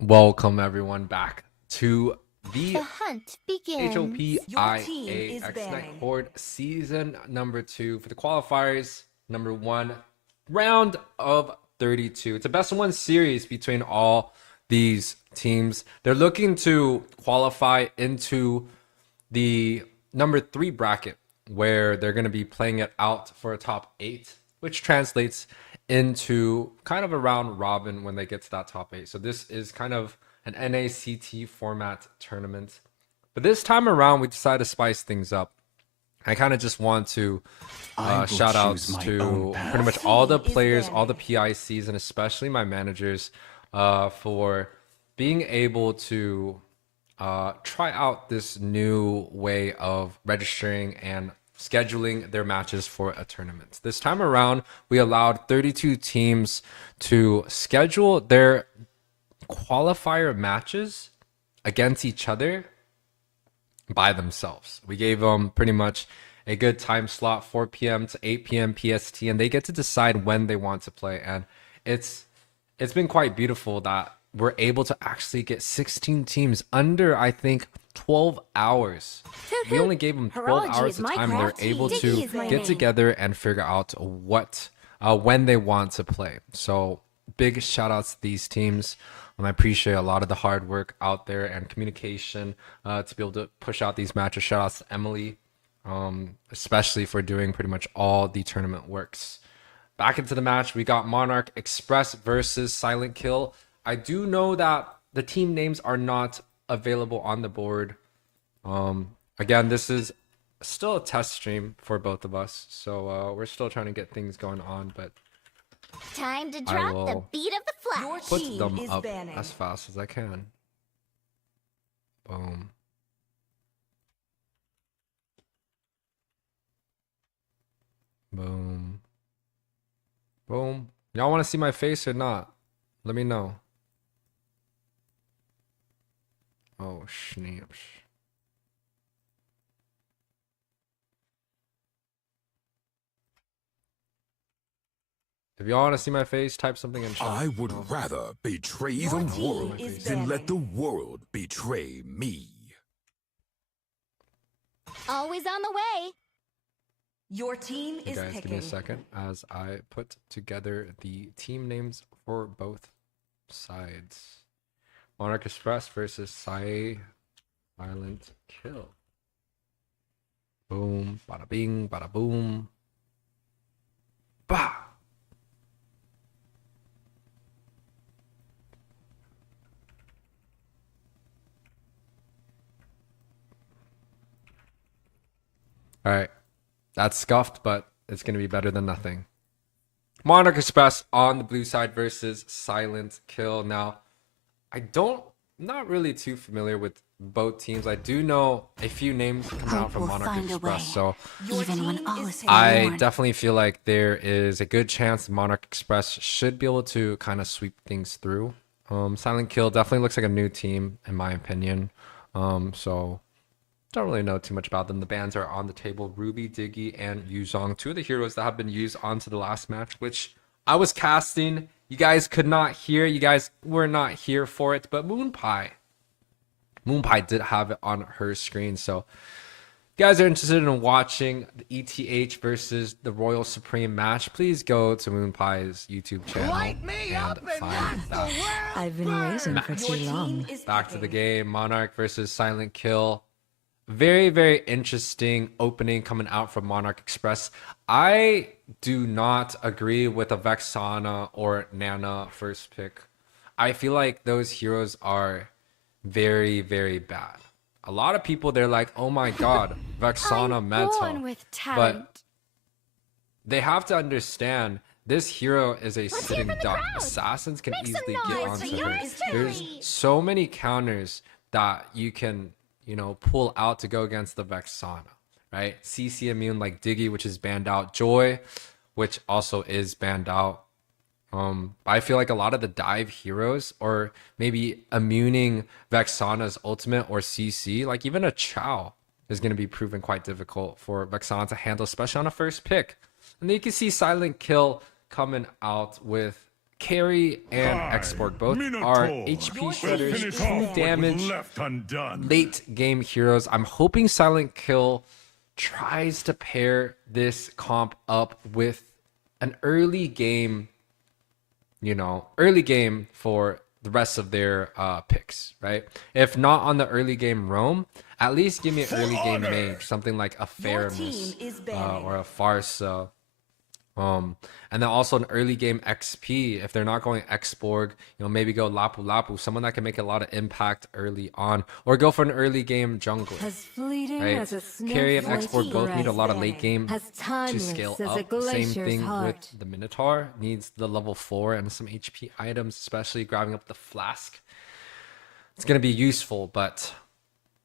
Welcome everyone back to the The hunt begins. Your team Hopia is X Night banning. Horde season number 2 for the qualifiers, number 1 round of 32. It's a best of 1 series between all these teams. They're looking to qualify into the number 3 bracket where they're going to be playing it out for a top 8, which translates into kind of a round robin when they get to that top 8. So this is kind of an NACT format tournament. But this time around, we decided to spice things up. I kind of just want to shout outs to pretty much all the players, all the PICs, and especially my managers for being able to try out this new way of registering and scheduling their matches for a tournament. This time around, we allowed 32 teams to schedule their qualifier matches against each other by themselves. We gave them pretty much a good time slot, 4 p.m. to 8 p.m. PST, and they get to decide when they want to play. And it's been quite beautiful that we're able to actually get 16 teams under, I think, 12 hours. We only gave them 12 hours of time, and they're able to get together and figure out what when they want to play. So big shout outs to these teams. I appreciate a lot of the hard work out there and communication to be able to push out these matches. Shout outs to Emily, especially for doing pretty much all the tournament works. Back into the match, we got Monarch Express versus Silent Kill. I do know that the team names are not available on the board. Again, this is still a test stream for both of us, so we're still trying to get things going on, but Time to drop the beat of the Your flash. put team them is up banning. as fast as I can. Boom. Boom. Boom. Y'all want to see my face or not? Let me know. Oh, snaps. If y'all want to see my face, type something in chat. I would rather betray the world than let the world betray me. Always on the way. Your team Hey is guys, give me a picking. second as I put together the team names for both sides. Monarch Express versus Silent Kill. Boom, bada bing, bada boom. Bah! Alright, that's scuffed, but it's going to be better than nothing. Monarch Express on the blue side versus Silent Kill. Now, I'm not really too familiar with both teams. I do know a few names coming out from Monarch Express, so Your team is I definitely feel like there is a good chance Monarch Express should be able to kind of sweep things through. Silent Kill definitely looks like a new team in my opinion. So don't really know too much about them. The bans are on the table: Ruby, Diggy, and Yuzong, two of the heroes that have been used onto the last match, which I was casting. You guys could not hear. You guys were not here for it, but Moonpie did have it on her screen. So if you guys are interested in watching the ETH versus the Royal Supreme match, please go to Moonpie's YouTube channel and find that. I've been waiting for too long. Back to the game. Monarch versus Silent Kill. Very, very interesting opening coming out from Monarch Express. I do not agree with a Vexana or Nana first pick. I feel like those heroes are very, very bad. A lot of people, they're like, oh my god, Vexana Born meta. with talent. But they have to understand this hero is a sitting duck. Assassins can Make some easily get noise onto for her. yours There's truly. so many counters that you can, pull out to go against the Vexana, right? CC immune like Diggy, which is banned out. Joy, which also is banned out. I feel like a lot of the dive heroes, or maybe immuning Vexana's ultimate or CC, like even a Chow is going to be proven quite difficult for Vexana to handle, especially on a first pick. And then you can see Silent Kill coming out with Carry and Export both are Minotaur. HP Your shredders, team is 2 banned. damage, Left undone. late game heroes. I'm hoping Silent Kill tries to pair this comp up with an early game, early game for the rest of their picks, right? If not on the early game roam, at least give me an early game mage, something like a Your team Faramis is banning. or a Farsa. And then also an early game XP. If they're not going Xborg, maybe go Lapu Lapu, someone that can make a lot of impact early on, or go for an early game jungler. As fleeting Right? as a Carry and snowflake Xborg both need a breath, lot of late game as to timeless scale as a up. Same glacier's thing heart. with the Minotaur. Needs the level 4 and some HP items, especially grabbing up the flask. It's going to be useful, but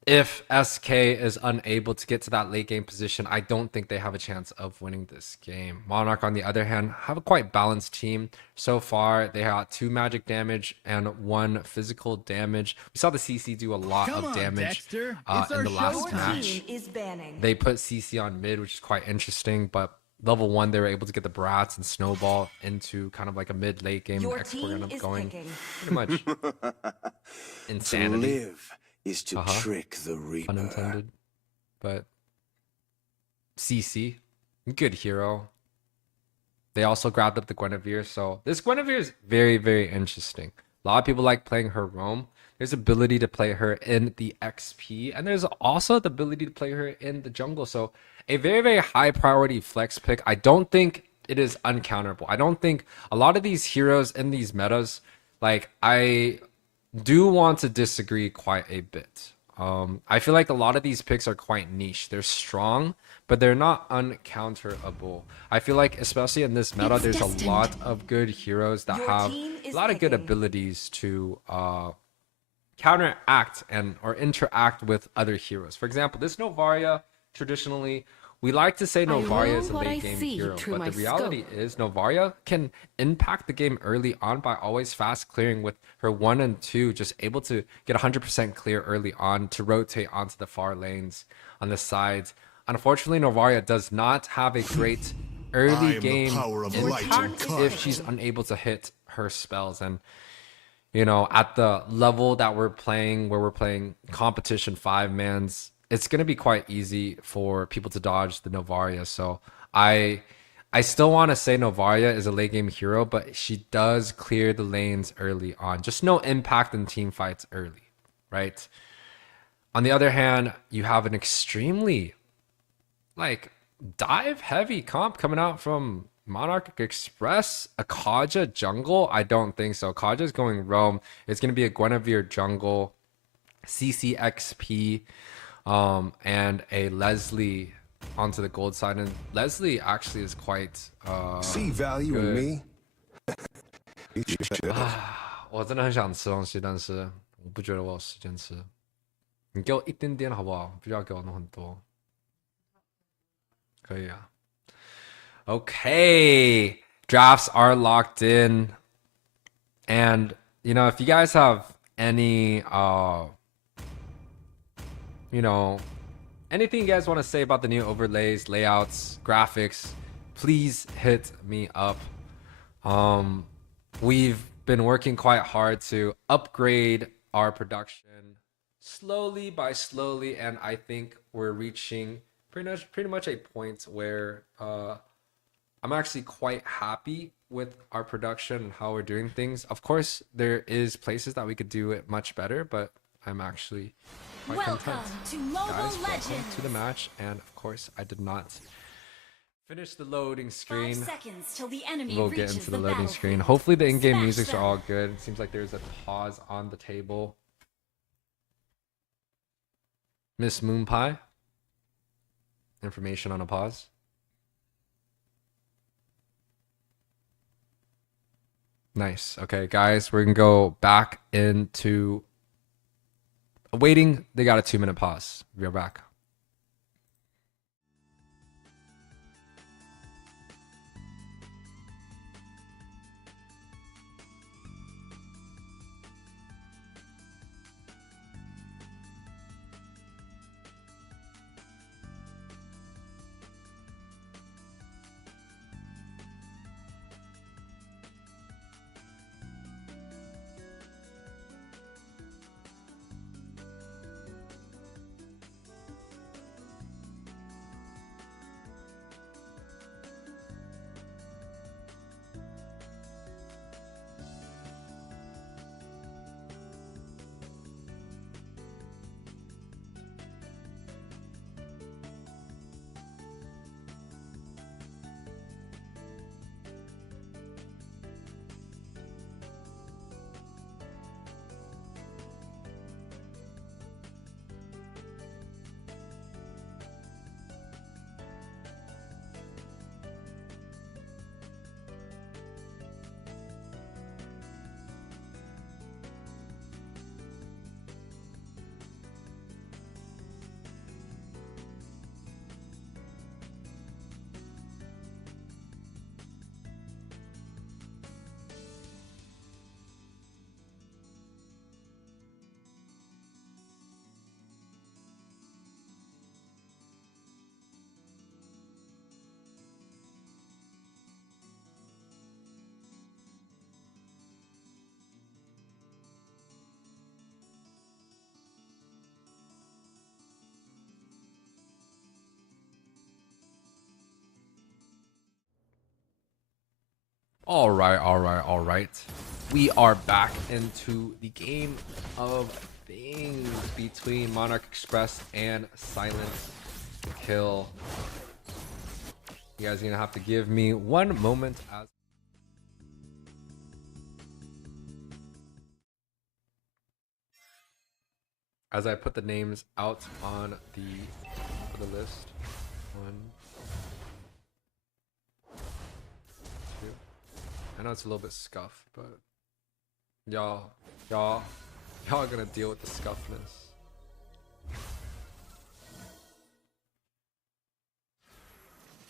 if SK is unable to get to that late game position, I don't think they have a chance of winning this game. Monarch, on the other hand, have a quite balanced team. So far, they got 2 magic damage and 1 physical damage. We saw the CC do a lot of damage in the last Your match. team is banning. They put CC on mid, which is quite interesting, but level 1, they were able to get the Brats and Snowball into kind of like a mid-late game. Your Export team ended up is going picking. pretty much To insanity. live is to trick the Reaper. Unintended, but CC, good hero. They also grabbed up the Guinevere, so this Guinevere is very, very interesting. A lot of people like playing her roam. There's ability to play her in the XP, and there's also the ability to play her in the jungle. So a very, very high priority flex pick. I don't think it is uncounterable. I don't think a lot of these heroes in these metas, like, I do want to disagree quite a bit. I feel like a lot of these picks are quite niche. They're strong, but they're not uncounterable. I feel like, especially in this meta, It's there's destined. a lot of good heroes that Your have team a is lot of good picking. abilities to counteract or interact with other heroes. For example, this Novaria, traditionally, we like to say Novaria is a roam what I late game see hero, through but my the reality scope. is Novaria can impact the game early on by always fast clearing with her 1 and 2, just able to get 100% clear early on to rotate onto the far lanes on the sides. Unfortunately, Novaria does not have a great I early am the game power of light and impact color. if she's unable to hit her spells. And at the level that we're playing, where we're playing competition 5-mans, it's going to be quite easy for people to dodge the Novaria. So I still want to say Novaria is a late game hero, but she does clear the lanes early on. Just no impact in team fights early, right? On the other hand, you have an extremely dive heavy comp coming out from Monarch Express. A Kaja jungle? I don't think so. Kaja's going roam. It's going to be a Guinevere jungle, CCXP, and a Leslie onto the gold side. And Leslie actually is quite See value in good. me? You should. 我真的很想吃东西，但是我不觉得我有时间吃。你给我一点点好不好？不需要给我弄很多。可以啊。Okay, drafts are locked in, and if you guys have any anything you guys want to say about the new overlays, layouts, graphics, please hit me up. We've been working quite hard to upgrade our production slowly by slowly, and I think we're reaching pretty much a point where I'm actually quite happy with our production and how we're doing things. Of course, there is places that we could do it much better, but I'm actually quite content. to Mobile Guys, welcome to the match, and of course, I did not finish the loading 5 screen. seconds till the enemy We'll get reaches into the the loading screen. battlefield. Hopefully, the in-game Smash musics are them. all good. It seems like there's a pause on the table. Miss Moonpie. Information on a pause. Nice. Okay, guys, we're gonna go back into waiting. They got a 2-minute pause. We're back. All right. We are back into the game of things between Monarch Express and Silent Kill. You guys are gonna have to give me one moment as I put the names out on the list. 1, 2. I know it's a little bit scuffed, but y'all are gonna deal with the scuffness.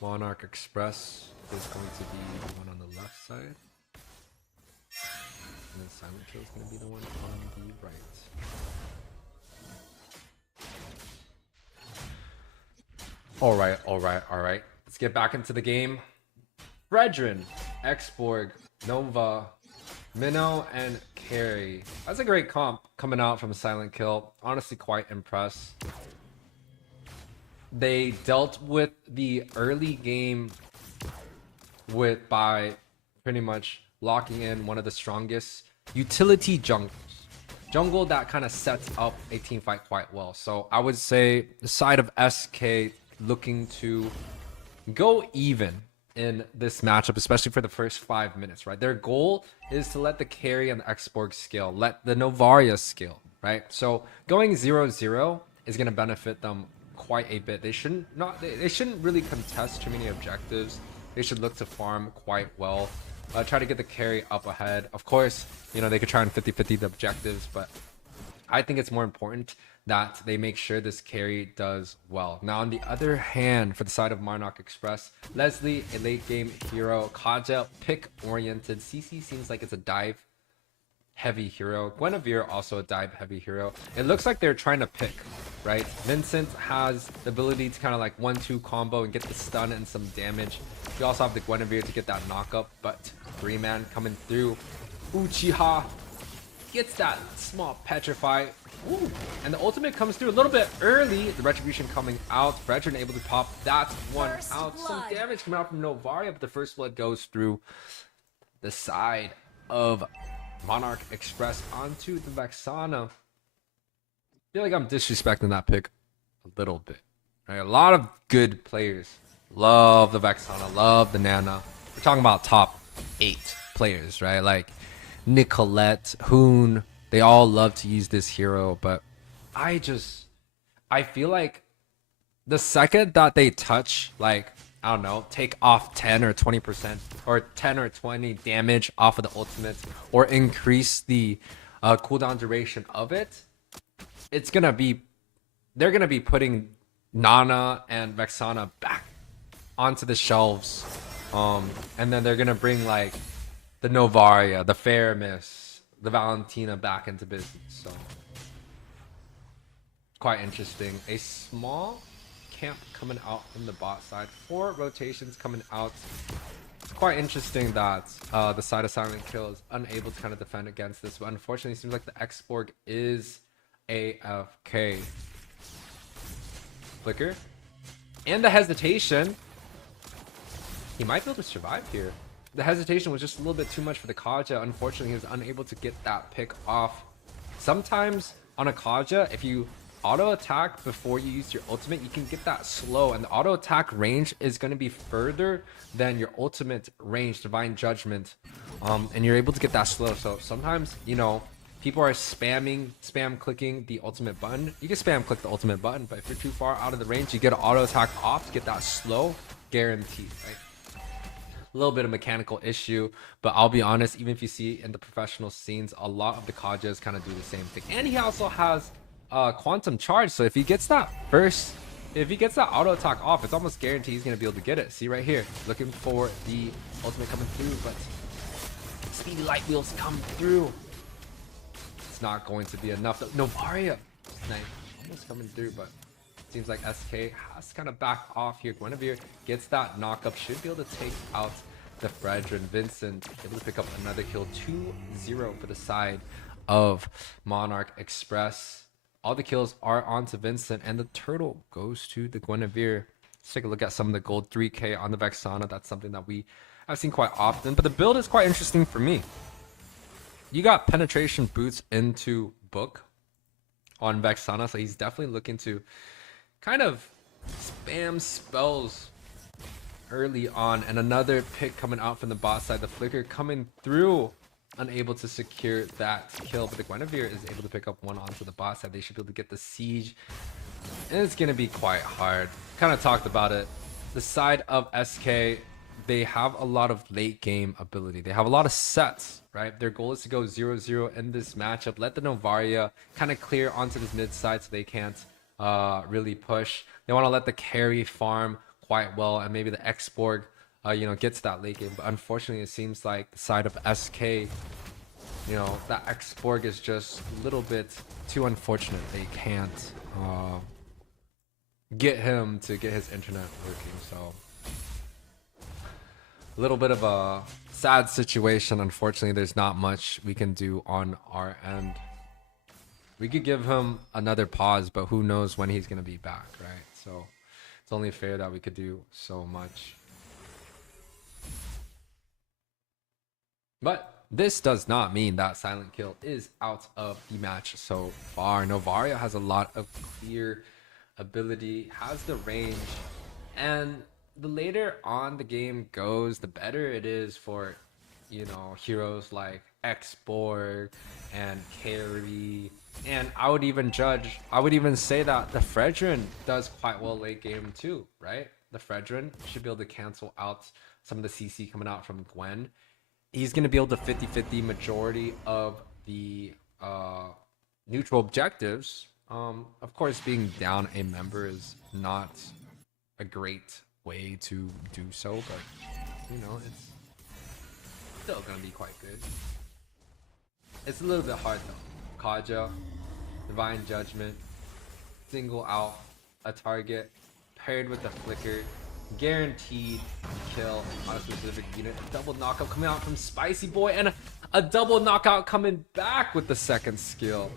Monarch Express is going to be the one on the left side, and then Silent Kill is going to be the one on the right. All right. Let's get back into the game. Fredrin, Exborg, Nova, Minnow, and Carry. That's a great comp coming out from Silent Kill. Honestly, quite impressed. They dealt with the early game by pretty much locking in one of the strongest utility jungle that kind of sets up a team fight quite well. So I would say the side of SK looking to go even in this matchup, especially for the first 5 minutes, right? Their goal is to let the carry and the Exborg scale, let the Novaria scale, right? So going 0-0 is going to benefit them quite a bit. They shouldn't really contest too many objectives. They should look to farm quite well. Try to get the carry up ahead. Of course, you know, they could try and 50-50 the objectives, but I think it's more important that they make sure this carry does well. Now, on the other hand, for the side of Monarch Express, Leslie, a late game hero, Kaja, pick oriented. CC seems like it's a dive heavy hero. Guinevere also a dive heavy hero. It looks like they're trying to pick, right? Vincent has the ability to kind of like 1-2 combo and get the stun and some damage. You also have the Guinevere to get that knockup, but 3-man coming through. Uchiha gets that small petrify. Ooh. And the ultimate comes through a little bit early. The retribution coming out. Fredrin able to pop that one out. Some damage coming out from Novaria, but the first blood goes through the side of Monarch Express onto the Vexana. I feel like I'm disrespecting that pick a little bit. Right? A lot of good players love the Vexana, love the Nana. We're talking about top 8 players, right? Like Nicolette, Hoon, they all love to use this hero, but I feel like the second that they touch, like, I don't know, take off 10 or 20% or 10 or 20 damage off of the ultimate or increase the cooldown duration of it, they're gonna be putting Nana and Vexana back onto the shelves. And then they're gonna bring like the Novaria, the Faramis, the Valentina back into business. So quite interesting. A small camp coming out from the bot side, 4 rotations coming out. It's quite interesting that the side of Silent Kill is unable to kind of defend against this, but unfortunately it seems like the Exborg is AFK. Flicker and the hesitation, he might be able to survive here. The hesitation was just a little bit too much for the Kaja. Unfortunately, he was unable to get that pick off. Sometimes on a Kaja, if you auto attack before you use your ultimate, you can get that slow, and the auto attack range is going to be further than your ultimate range, Divine Judgment, and you're able to get that slow. So sometimes, you know, people are spam clicking the ultimate button. You can spam click the ultimate button, but if you're too far out of the range, you get an auto attack off to get that slow, guaranteed, right? A little bit of mechanical issue, but I'll be honest, even if you see in the professional scenes, a lot of the Kajas kind of do the same thing. And he also has quantum charge, so if he gets that auto attack off, it's almost guaranteed he's going to be able to get it. See right here, looking for the ultimate coming through, but speedy light wheels come through. It's not going to be enough. Novaria, nice, almost coming through, but seems like SK has to kind of back off here. Guinevere gets that knockup, should be able to take out the Fredrin. Vincent able to pick up another kill. 2-0 for the side of Monarch Express. All the kills are onto Vincent, and the turtle goes to the Guinevere. Let's take a look at some of the gold 3K on the Vexana. That's something that I've seen quite often, but the build is quite interesting for me. You got penetration boots into book on Vexana, so he's definitely looking to kind of spam spells early on, and another pick coming out from the bot side. The flicker coming through, unable to secure that kill, but the Guinevere is able to pick up one onto the bot side. They should be able to get the siege, and it's gonna be quite hard. Kind of talked about it. The side of SK, they have a lot of late game ability. They have a lot of sets, right? Their goal is to go 0-0 in this matchup. Let the Novaria kind of clear onto this mid side so they can't really push. They want to let the carry farm quite well, and maybe the Xborg gets that late game. But unfortunately, it seems like the side of SK, that Xborg is just a little bit too unfortunate. They can't get him to get his internet working. So a little bit of a sad situation. Unfortunately, there's not much we can do on our end. We could give him another pause, but who knows when he's going to be back, right? So it's only fair that we could do so much. But this does not mean that Silent Kill is out of the match so far. Novaria has a lot of clear ability, has the range, and the later on the game goes, the better it is for, heroes like Xborg and Carry. And I would even say that the Fredrin does quite well late game too, right? The Fredrin should be able to cancel out some of the CC coming out from Gwen. He's going to be able to 50-50 majority of the neutral objectives. Of course, being down a member is not a great way to do so, but it's still going to be quite good. It's a little bit hard though. Kaja, Divine Judgment, single out a target, paired with a flicker, guaranteed kill on a specific unit. A double knockout coming out from Spicy Boy, and a double knockout coming back with the second skill.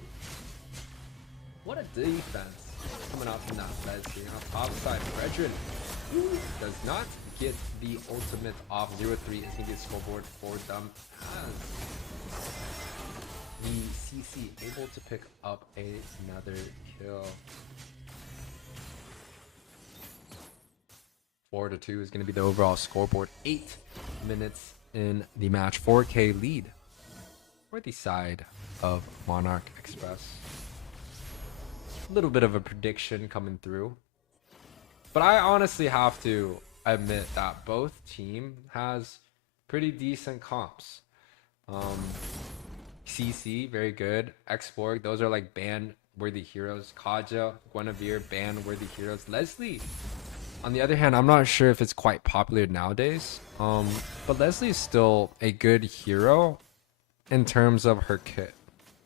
What a defense coming out from that Leslie. On top side, Fredrin does not get the ultimate off. 0-3 is going to be a scoreboard for them. The CC able to pick up another kill. 4-2 is going to be the overall scoreboard. 8 minutes in the match. 4K lead for the side of Monarch Express. A little bit of a prediction coming through, but I honestly have to admit that both team has pretty decent comps. CC, very good. Xborg, those are like ban-worthy heroes. Kaja, Guinevere, ban-worthy heroes. Leslie, on the other hand, I'm not sure if it's quite popular nowadays. But Leslie is still a good hero in terms of her kit.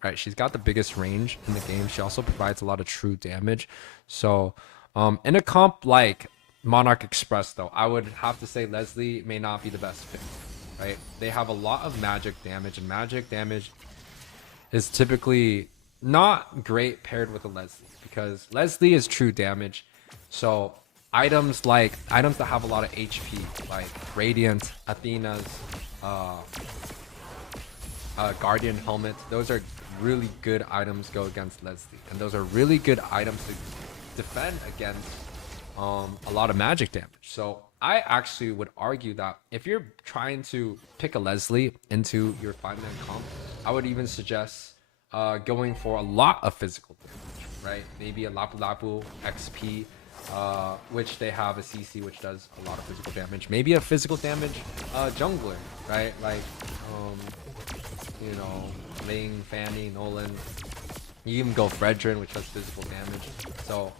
Right, she's got the biggest range in the game. She also provides a lot of true damage. So, in a comp like Monarch Express, though, I would have to say Leslie may not be the best pick. Right, they have a lot of magic damage, and magic damage is typically not great paired with a Leslie, because Leslie is true damage. So items that have a lot of HP, like Radiant, Athena's, Guardian Helmet, those are really good items go against Leslie, and those are really good items to defend against a lot of magic damage. So I actually would argue that if you're trying to pick a Leslie into your 5-man comp, I would even suggest going for a lot of physical damage, right? Maybe a Lapu Lapu XP, which they have a CC which does a lot of physical damage. Maybe a physical damage jungler, right? Like Ling, Fanny, Nolan. You even go Fredrin, which does physical damage. So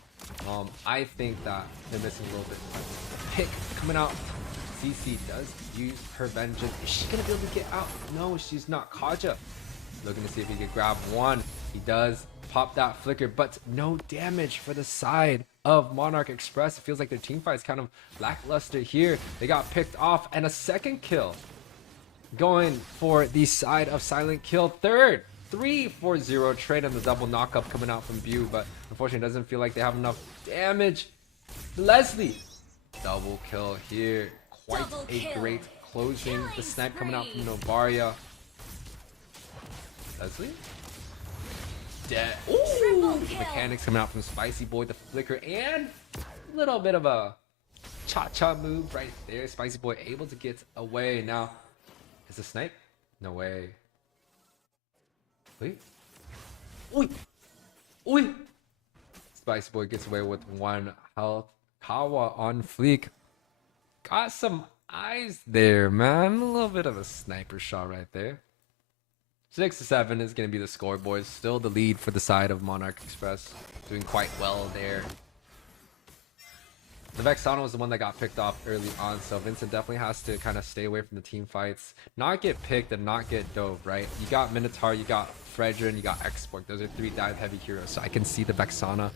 I think that they're missing a little bit. Pick coming out. CC does use her vengeance. Is she gonna be able to get out? No, she's not. Kaja looking to see if he can grab one. He does pop that flicker, but no damage for the side of Monarch Express. It feels like their team fight is kind of lackluster here. They got picked off, and a second kill going for the side of Silent Kill. Third 3-4-0 trade, and the double knockup coming out from Bew, but unfortunately it doesn't feel like they have enough damage. Leslie Double kill here. Quite Double a kill. great closing. The Killing snipe coming out from spree. Novaria. Leslie? Dead. Triple Ooh! kill. Mechanics coming out from Spicy Boy, the flicker, and a little bit of a cha-cha move right there. Spicy Boy able to get away. Now, is the snipe? No way. Wait. Oi! Oi! Spicy Boy gets away with 1 health. Kawa on fleek. Got some eyes there, man. A little bit of a sniper shot right there. 6-7 is going to be the score, boys. Still the lead for the side of Monarch Express. Doing quite well there. The Vexana was the one that got picked off early on, so Vincent definitely has to kind of stay away from the team fights. Not get picked and not get dove, right? You got Minotaur, you got Fredrin, you got Export. Those are 3 dive-heavy heroes, so I can see the Vexana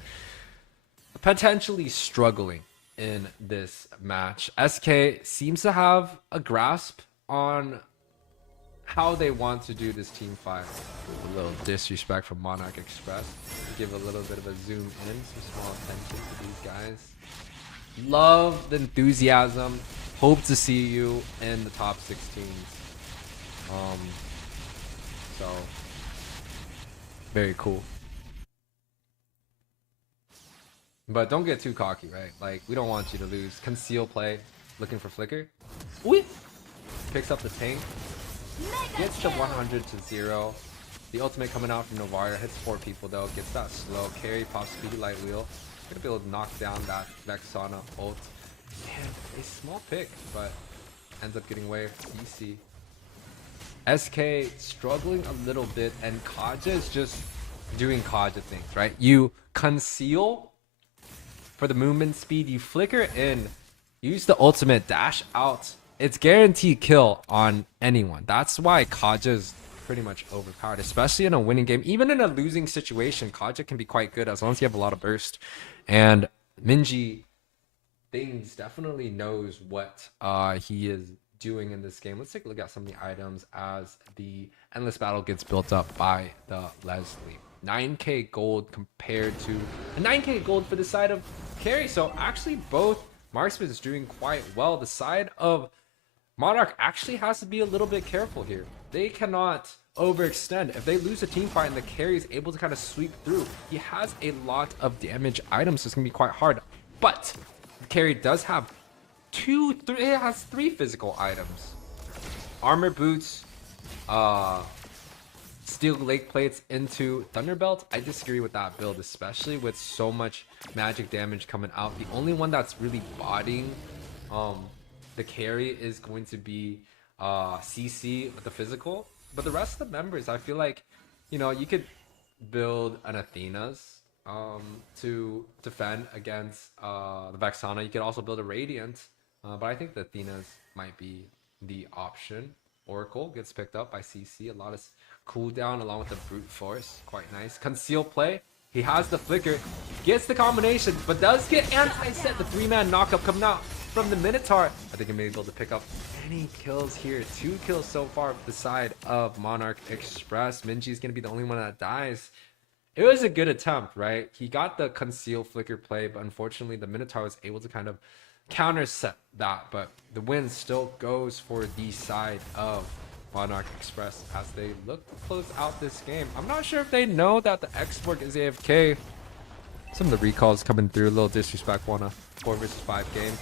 potentially struggling in this match. SK seems to have a grasp on how they want to do this team fight. A little disrespect from Monarch Express. Give a little bit of a zoom in, some small attention to these guys. Love the enthusiasm. Hope to see you in the top 16. So very cool. But don't get too cocky, right? Like, we don't want you to lose. Conceal play, looking for flicker. Ooh! Picks up the tank. Gets to 100 to 0. The ultimate coming out from Novaria. Hits 4 people though. Gets that slow carry. Pops speedy light wheel. Gonna be able to knock down that Vexana ult. Man, a small pick, but ends up getting away. EC. SK struggling a little bit, and Kaja is just doing Kaja things, right? You conceal for the movement speed, you flicker in, use the ultimate, dash out. It's guaranteed kill on anyone. That's why Kaja is pretty much overpowered, especially in a winning game. Even in a losing situation, Kaja can be quite good as long as you have a lot of burst. And Minji things definitely knows what he is doing in this game. Let's take a look at some of the items as the endless battle gets built up by the Leslie. 9k gold compared to a 9k gold for the side of carry. So actually both marksmen is doing quite well. The side of Monarch actually has to be a little bit careful here. They cannot overextend. If they lose a team fight and the carry is able to kind of sweep through, he has a lot of damage items, so it's gonna be quite hard. But the carry does have it has 3 physical items. Armor boots, steel leg plates into Thunderbelt. I disagree with that build, especially with so much magic damage coming out. The only one that's really bodying the carry is going to be CC with the physical. But the rest of the members, I feel like, you know, you could build an Athena's to defend against the Vexana. You could also build a Radiant, but I think the Athena's might be the option. Oracle gets picked up by CC. A lot of cooldown along with the brute force. Quite nice. Conceal play. He has the flicker. Gets the combination, but does get anti-set. The 3-man knockup coming out from the Minotaur. I think he may be able to pick up any kills here. 2 kills so far for the side of Monarch Express. Minji is going to be the only one that dies. It was a good attempt, right? He got the conceal flicker play, but unfortunately the Minotaur was able to kind of counter set that. But the win still goes for the side of Monarch Express as they look to close out this game. I'm not sure if they know that the Export is AFK. Some of the recalls coming through. A little disrespect on a 4 versus 5 game.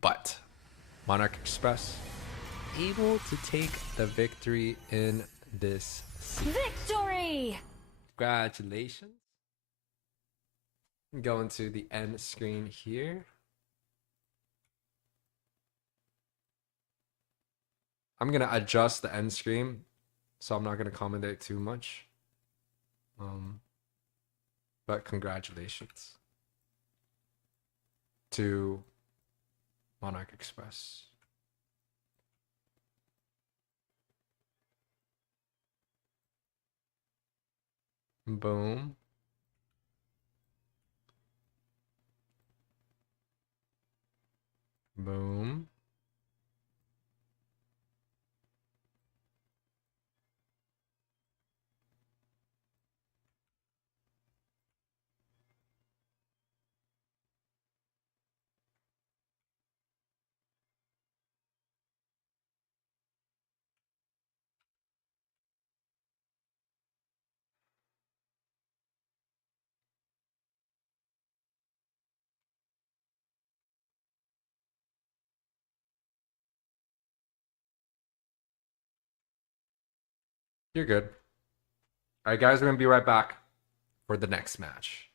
But Monarch Express able to take the victory in this season. Victory! Congratulations. Going to the end screen here. I'm gonna adjust the end screen, so I'm not gonna commentate too much. But congratulations to Monarch Express. Boom. Boom. You're good. All right, guys, we're gonna be right back for the next match.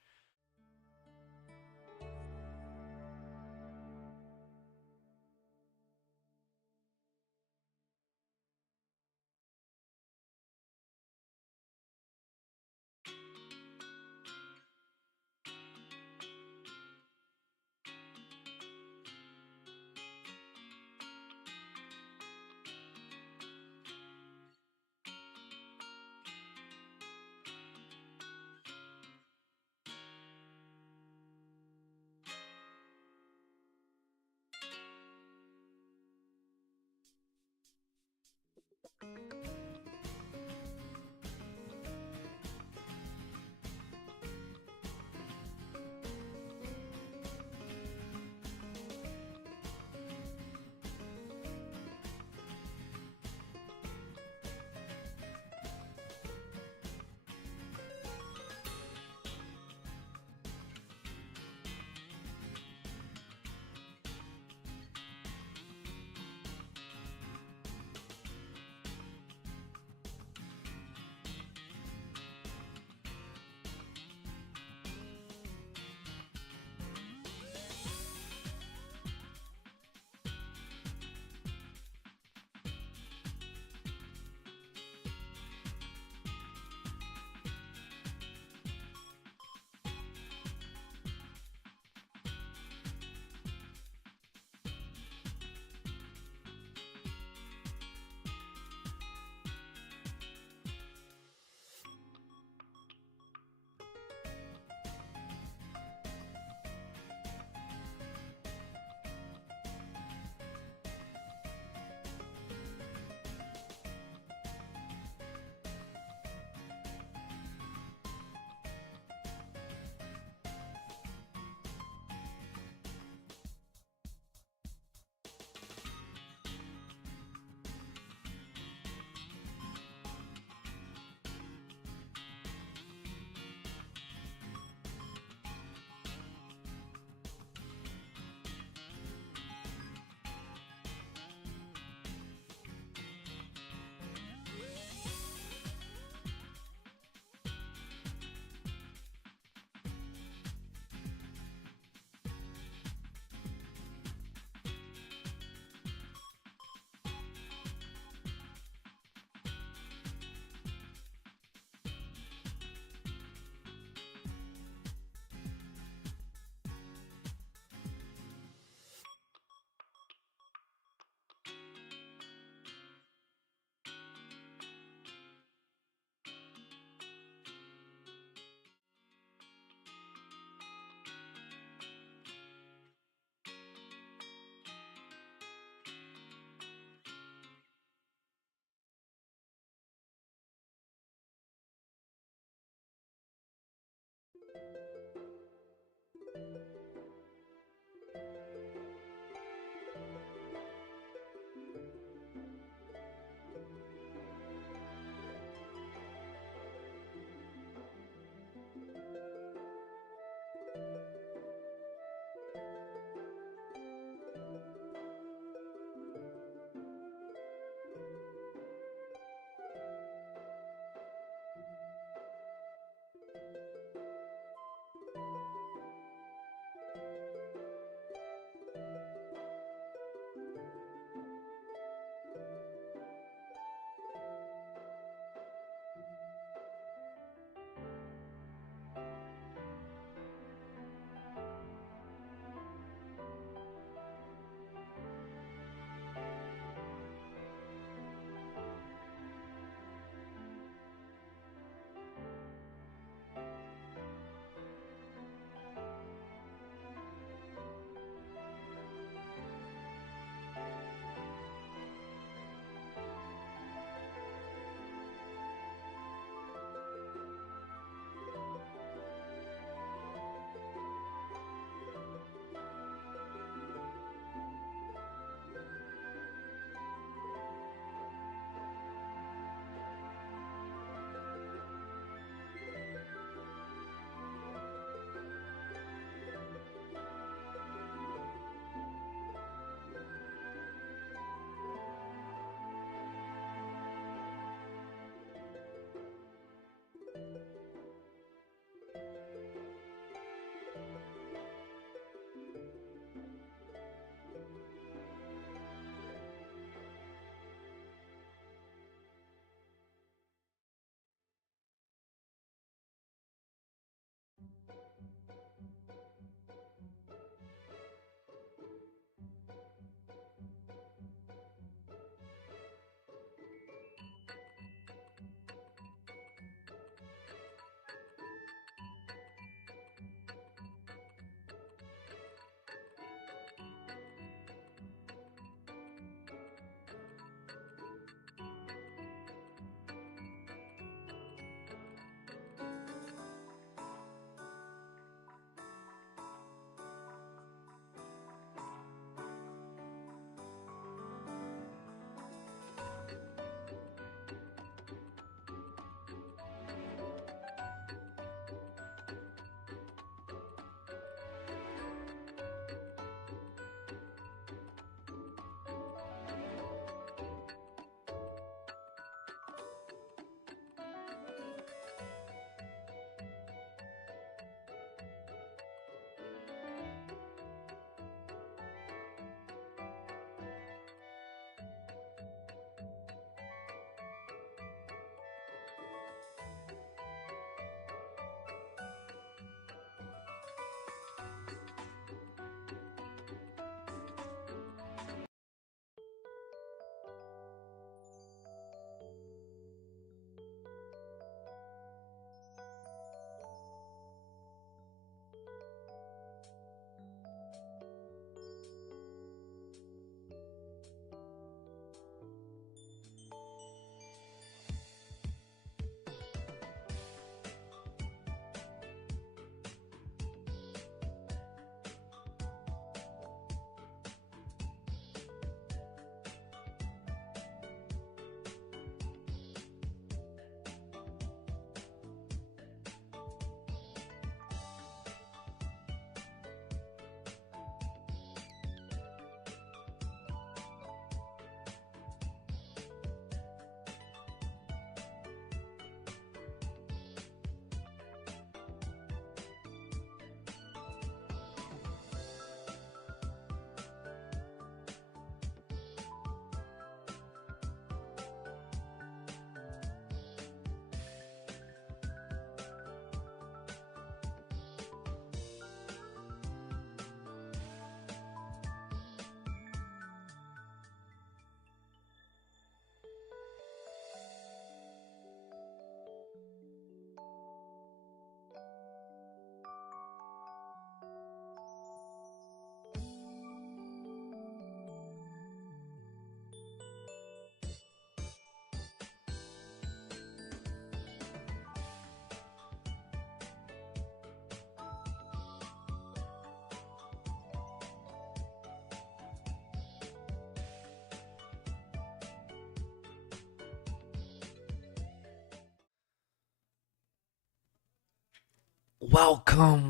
Welcome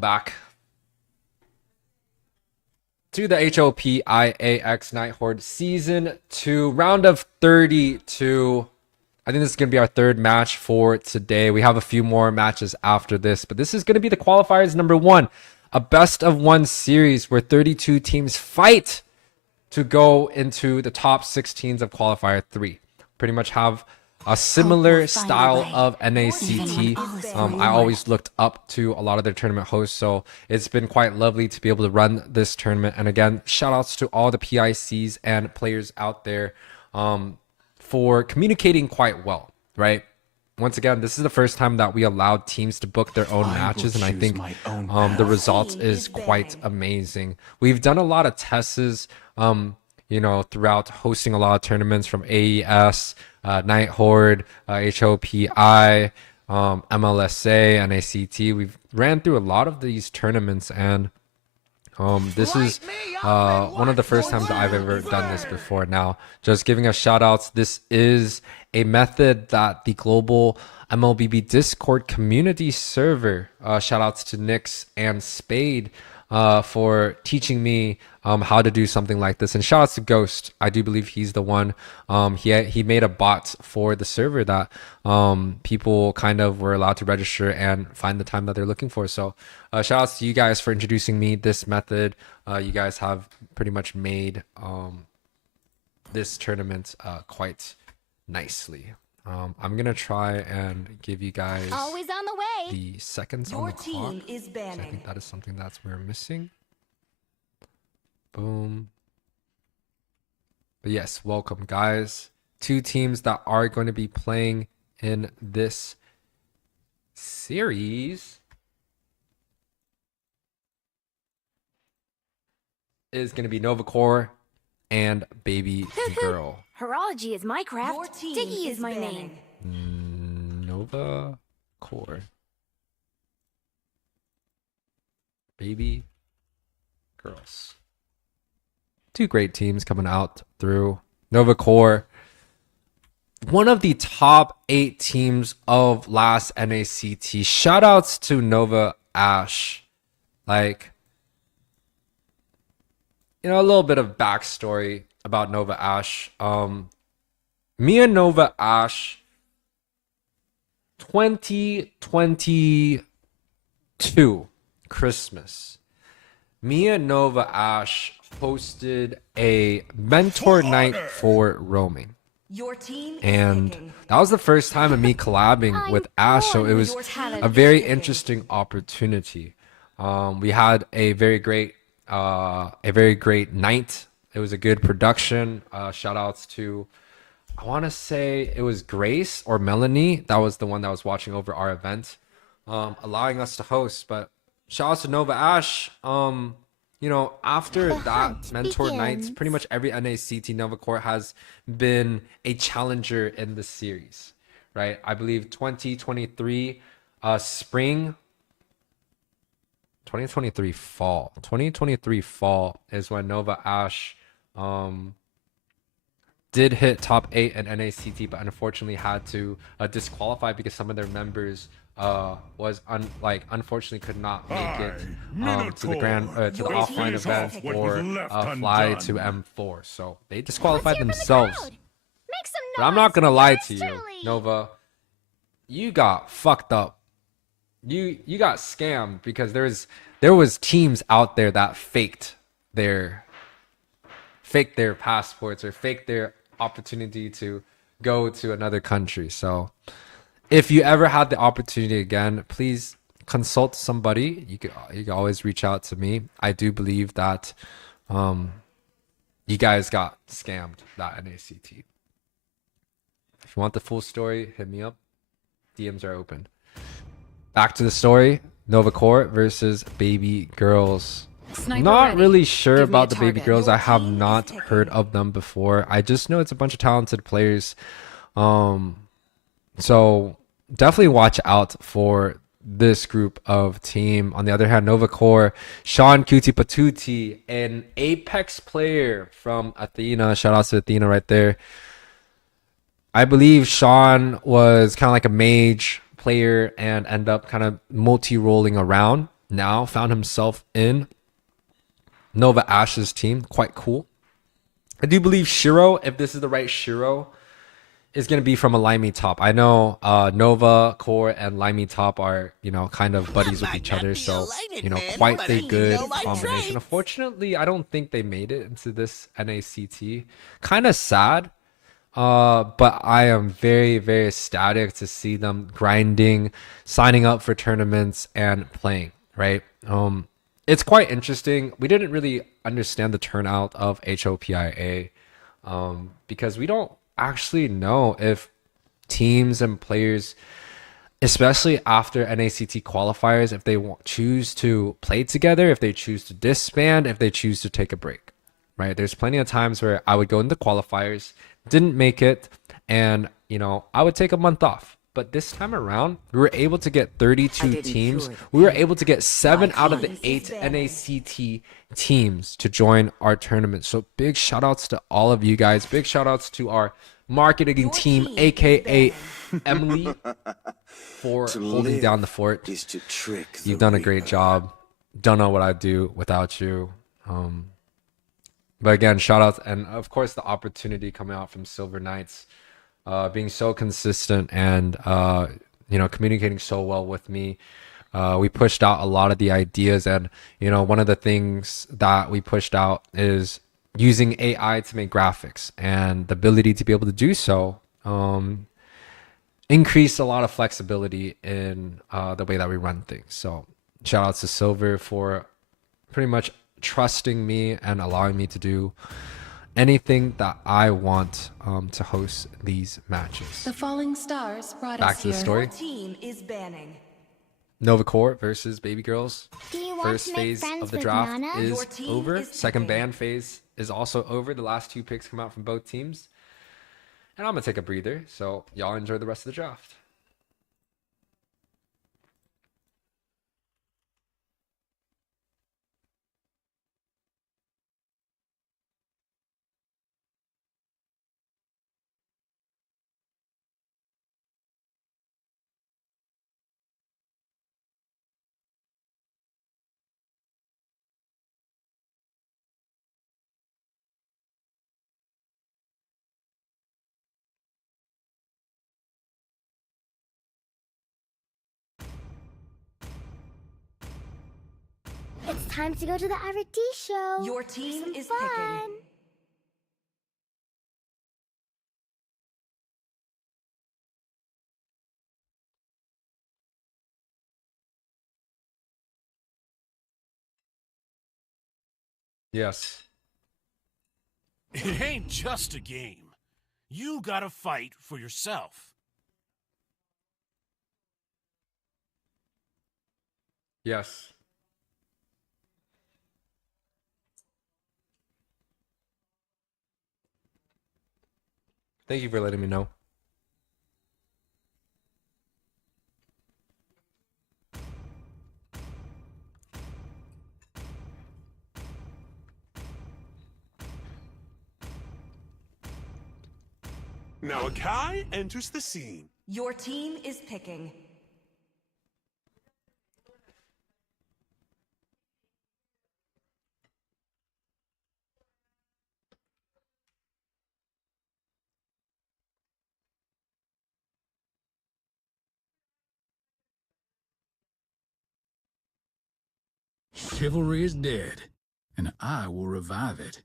back to the HOPIAX Night Horde Season 2, round of 32. I think this is going to be our third match for today. We have a few more matches after this, but this is going to be the qualifiers number 1, a best of 1 series where 32 teams fight to go into the top 16s of qualifier 3. Pretty much have a similar style of NACT. I always looked up to a lot of their tournament hosts, so it's been quite lovely to be able to run this tournament. And again, shout outs to all the PICs and players out there for communicating quite well, right? Once again, this is the first time that we allowed teams to book their own matches, and I think the result is quite amazing. We've done a lot of tests, you know, throughout hosting a lot of tournaments from AES, Night Horde, HOPI, MLSA, NACT. We've ran through a lot of these tournaments, and this is one of the first times that I've ever done this before. Now, just giving us shout outs, this is a method that the global MLBB Discord community server, shout outs to Nix and Spade for teaching me how to do something like this, and shout outs to Ghost. I do believe he's the one. He made a bot for the server that people kind of were allowed to register and find the time that they're looking for. So shout outs to you guys for introducing me this method. You guys have pretty much made this tournament quite nicely. I'm gonna try and give you guys Always on the way. the seconds on Your the clock. team is I banning. think that is something that's we're missing. Boom. But yes, welcome guys. 2 teams that are going to be playing in this series is going to be Novacore and Baby Girl. Horology is my Your craft. team Diggy is my banning. name. Novacore. Baby Girls. 2 great teams coming out through. Novacore, one of the top 8 teams of last NACT. Shout outs to Nova Ash. Like, you know, a little bit of backstory about Nova Ash. Me and Nova Ash 2022 Christmas. Me and Nova Ash hosted a mentor night for roaming. Your team is And picking. that was the first time of me collabing with Ash, so it was a very interesting opportunity. We had a very great night. It was a good production. Shout outs to, I want to say it was Grace or Melanie. That was the one that was watching over our event, allowing us to host. But shout outs to Nova Ash. You know, after that mentor night, pretty much every NACT Novacore has been a challenger in the series, right? I believe 2023 spring, 2023 fall. 2023 fall is when Nova Ash did hit top 8 in NACT, but unfortunately had to disqualify because some of their members unfortunately could not make it to the offline event or fly to M4, so they disqualified themselves. Make some But I'm not gonna lie to you, Charlie. Nova, you got fucked up. You got scammed because there was teams out there that faked their passports or faked their opportunity to go to another country. So if you ever had the opportunity again, please consult somebody. You can always reach out to me. I do believe that you guys got scammed, that NACT. If you want the full story, hit me up. DMs are open. Back to the story. Novacore versus Baby Girls. Sniper Not ready. really sure Give me a about the Baby target. Girls. Your I have team is not picking. heard of them before. I just know it's a bunch of talented players. So definitely watch out for this group of team. On the other hand, Novacore, Sean Cutie Patuti, an Apex player from Athena. Shout out to Athena right there. I believe Sean was kind of like a mage player and end up kind of multi-rolling around. Now found himself in Nova Ash's team. Quite cool. I do believe Shiro, if this is the right Shiro, is going to be from a Limey Top. I know Novacore and Limey Top are, you know, kind of buddies with each other. So, you know, quite a good combination. Unfortunately, I don't think they made it into this NACT. Kind of sad. But I am very, very ecstatic to see them grinding, signing up for tournaments, and playing, right? It's quite interesting. We didn't really understand the turnout of Hopia, because we don't actually know if teams and players, especially after NACT qualifiers, if they choose to play together, if they choose to disband, if they choose to take a break, right? There's plenty of times where I would go into qualifiers, didn't make it, and, you know, I would take a month off. But this time around, we were able to get 32 teams. We were able to get 7 out of the 8 NACT teams to join our tournament. So big shout outs to all of you guys. Big shout outs to our marketing team, aka Emily, for holding down the fort. You've done a great job. Don't know what I'd do without you. But again, shout outs, and of course the opportunity coming out from Silver Knights. Being so consistent and you know, communicating so well with me. We pushed out a lot of the ideas, and you know, one of the things that we pushed out is using AI to make graphics, and the ability to be able to do so increase a lot of flexibility in the way that we run things. So shout out to Silver for pretty much trusting me and allowing me to do anything that I want to host these matches. The falling stars brought Back us to the here. story. Team is banning. Novacore versus Baby Girls. Do you want First to make phase friends of the with draft Nana? Your is team over. is Second picking. ban phase is also over. The last 2 picks come out from both teams. And I'm going to take a breather. So y'all enjoy the rest of the draft. It's time to go to the RT show. Your team Some is fun. picking. Yes. It ain't just a game. You gotta fight for yourself. Yes. Thank you for letting me know. Now Akai enters the scene. Your team is picking. Chivalry is dead, and I will revive it.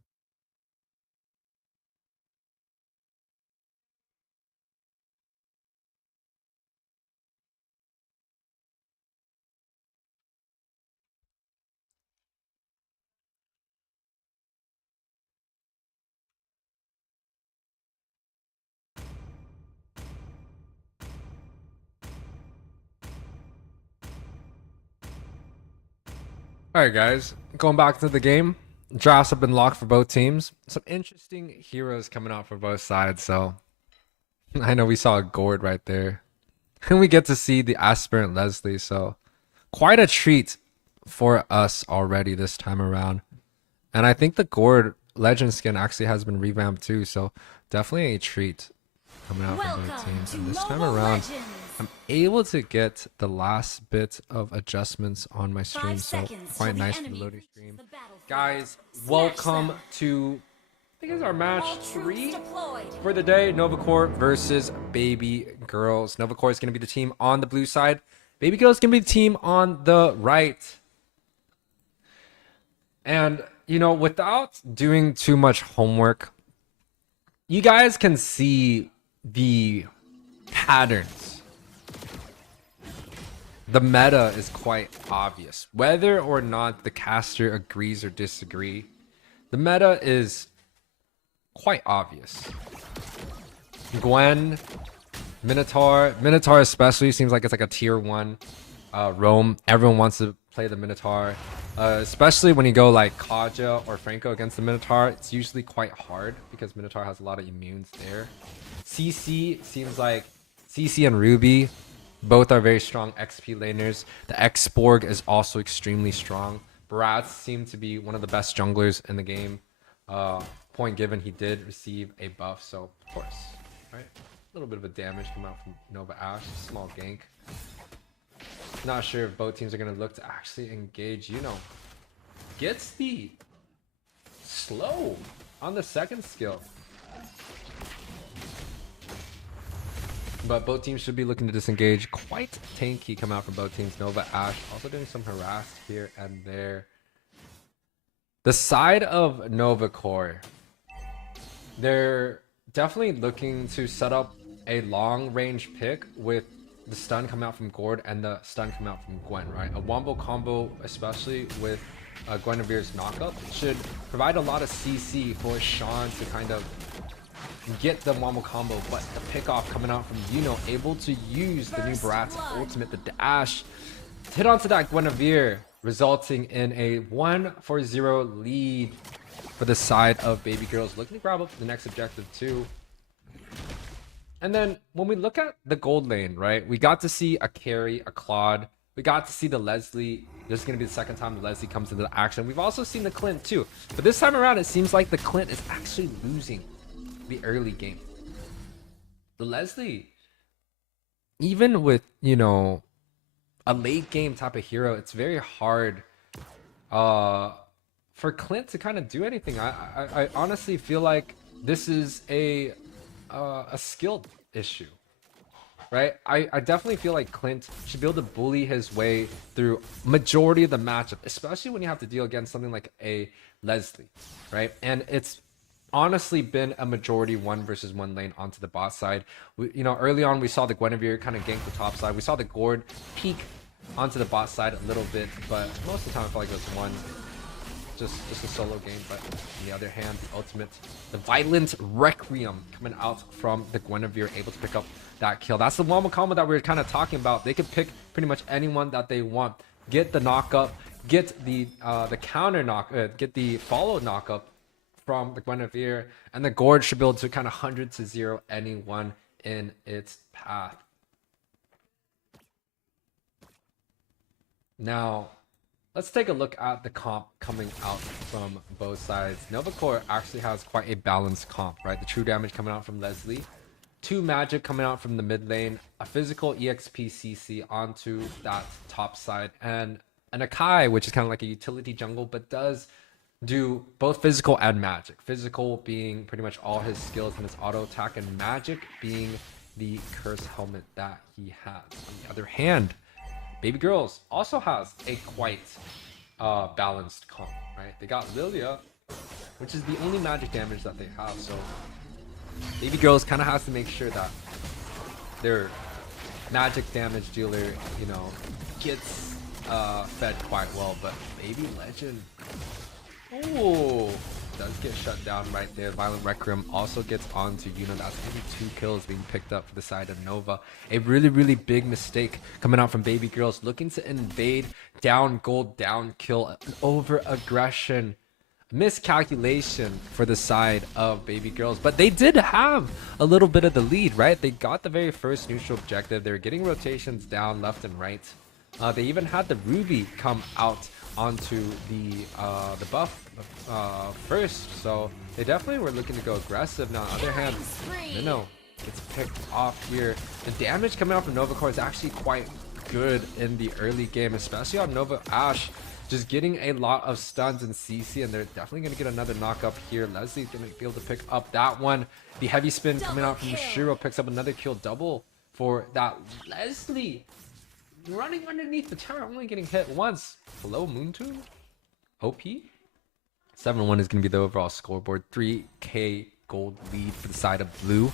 All right, guys, going back to the game. Drafts have been locked for both teams. Some interesting heroes coming out for both sides. So I know we saw a Gord right there. And we get to see the aspirant Leslie. So quite a treat for us already this time around. And I think the Gord legend skin actually has been revamped too. So definitely a treat coming out from both teams. And this time around, I'm able to get the last bit of adjustments on my stream, so quite nice for the loading screen. Guys, welcome to, I think it's our match 3 for the day. Novacore versus Baby Girls. Novacore is going to be the team on the blue side. Baby Girls is going to be the team on the right. And, you know, without doing too much homework, you guys can see the patterns. The meta is quite obvious. Whether or not the caster agrees or disagree, the meta is quite obvious. Gwen, Minotaur especially seems like it's like a tier 1 roam. Everyone wants to play the Minotaur. Especially when you go like Kaja or Franco against the Minotaur, it's usually quite hard because Minotaur has a lot of immunes there. CC seems like CC and Ruby both are very strong XP laners. The X-Borg is also extremely strong. Bratz seemed to be one of the best junglers in the game. Point given, he did receive a buff, so of course, right? A little bit of a damage come out from Nova Ash, small gank. Not sure if both teams are going to look to actually engage. You know, gets the slow on the second skill. But both teams should be looking to disengage. Quite tanky come out from both teams. Nova Ash also doing some harass here and there. The side of Novacore, they're definitely looking to set up a long range pick with the stun coming out from Gord and the stun coming out from Gwen, right? A wombo combo, especially with Guinevere's knockup, should provide a lot of CC for Sean to kind of get the wombo combo, but the pick off coming out from Yuno, able to use the new Bratz ultimate, the dash, hit onto that Guinevere, resulting in a 1-0 lead for the side of Baby Girls, looking to grab up the next objective too. And then when we look at the gold lane, right, we got to see a carry, a Claude. We got to see the Leslie. This is going to be the second time the Leslie comes into the action. We've also seen the Clint too. But this time around, it seems like the Clint is actually losing the early game. The Leslie, even with, you know, a late game type of hero, it's very hard for Clint to kind of do anything. I honestly feel like this is a skilled issue, right? I definitely feel like Clint should be able to bully his way through majority of the matchup, especially when you have to deal against something like a Leslie, right? And it's honestly been a majority 1v1 lane onto the bot side. You know, early on we saw the Guinevere kind of gank the top side. We saw the Gord peek onto the bot side a little bit, but most of the time I felt like it was one just a solo game. But on the other hand, the ultimate, the Violent Requiem coming out from the Guinevere, able to pick up that kill. That's the wombo combo that we were kind of talking about. They could pick pretty much anyone that they want, get the knock up, get the counter knock, get the follow knock up from the Guinevere, and the Gord should be able to kind of 100-0 anyone in its path. Now, let's take a look at the comp coming out from both sides. Novacore actually has quite a balanced comp, right? The true damage coming out from Leslie, 2 magic coming out from the mid lane, a physical EXP CC onto that top side, and an Akai, which is kind of like a utility jungle, but does do both physical and magic. Physical being pretty much all his skills and his auto attack, and magic being the curse helmet that he has. On the other hand, Baby Girls also has a quite balanced comp, right? They got Lilia, which is the only magic damage that they have, so Baby Girls kind of has to make sure that their magic damage dealer, you know, gets fed quite well. But Baby Legend, oh, does get shut down right there. Violent Requiem also gets onto Yuno. That's maybe 2 kills being picked up for the side of Nova. A really big mistake coming out from Baby Girls, looking to invade, down gold, down kill, over aggression, miscalculation for the side of Baby Girls. But they did have a little bit of the lead, right? They got the very first neutral objective. They were getting rotations down left and right. They even had the Ruby come out onto the buff first, so they definitely were looking to go aggressive. Now on the other hand, gets picked off here. The damage coming out from Novacore is actually quite good in the early game, especially on Nova Ash. Just getting a lot of stuns in CC, and they're definitely going to get another knock up here. Leslie's going to be able to pick up that one. The heavy spin coming out from Shiro picks up another kill, double for that. Leslie running underneath the tower, only getting hit once. Hello, Moontoon. OP. 7-1 is going to be the overall scoreboard. 3k gold lead for the side of blue.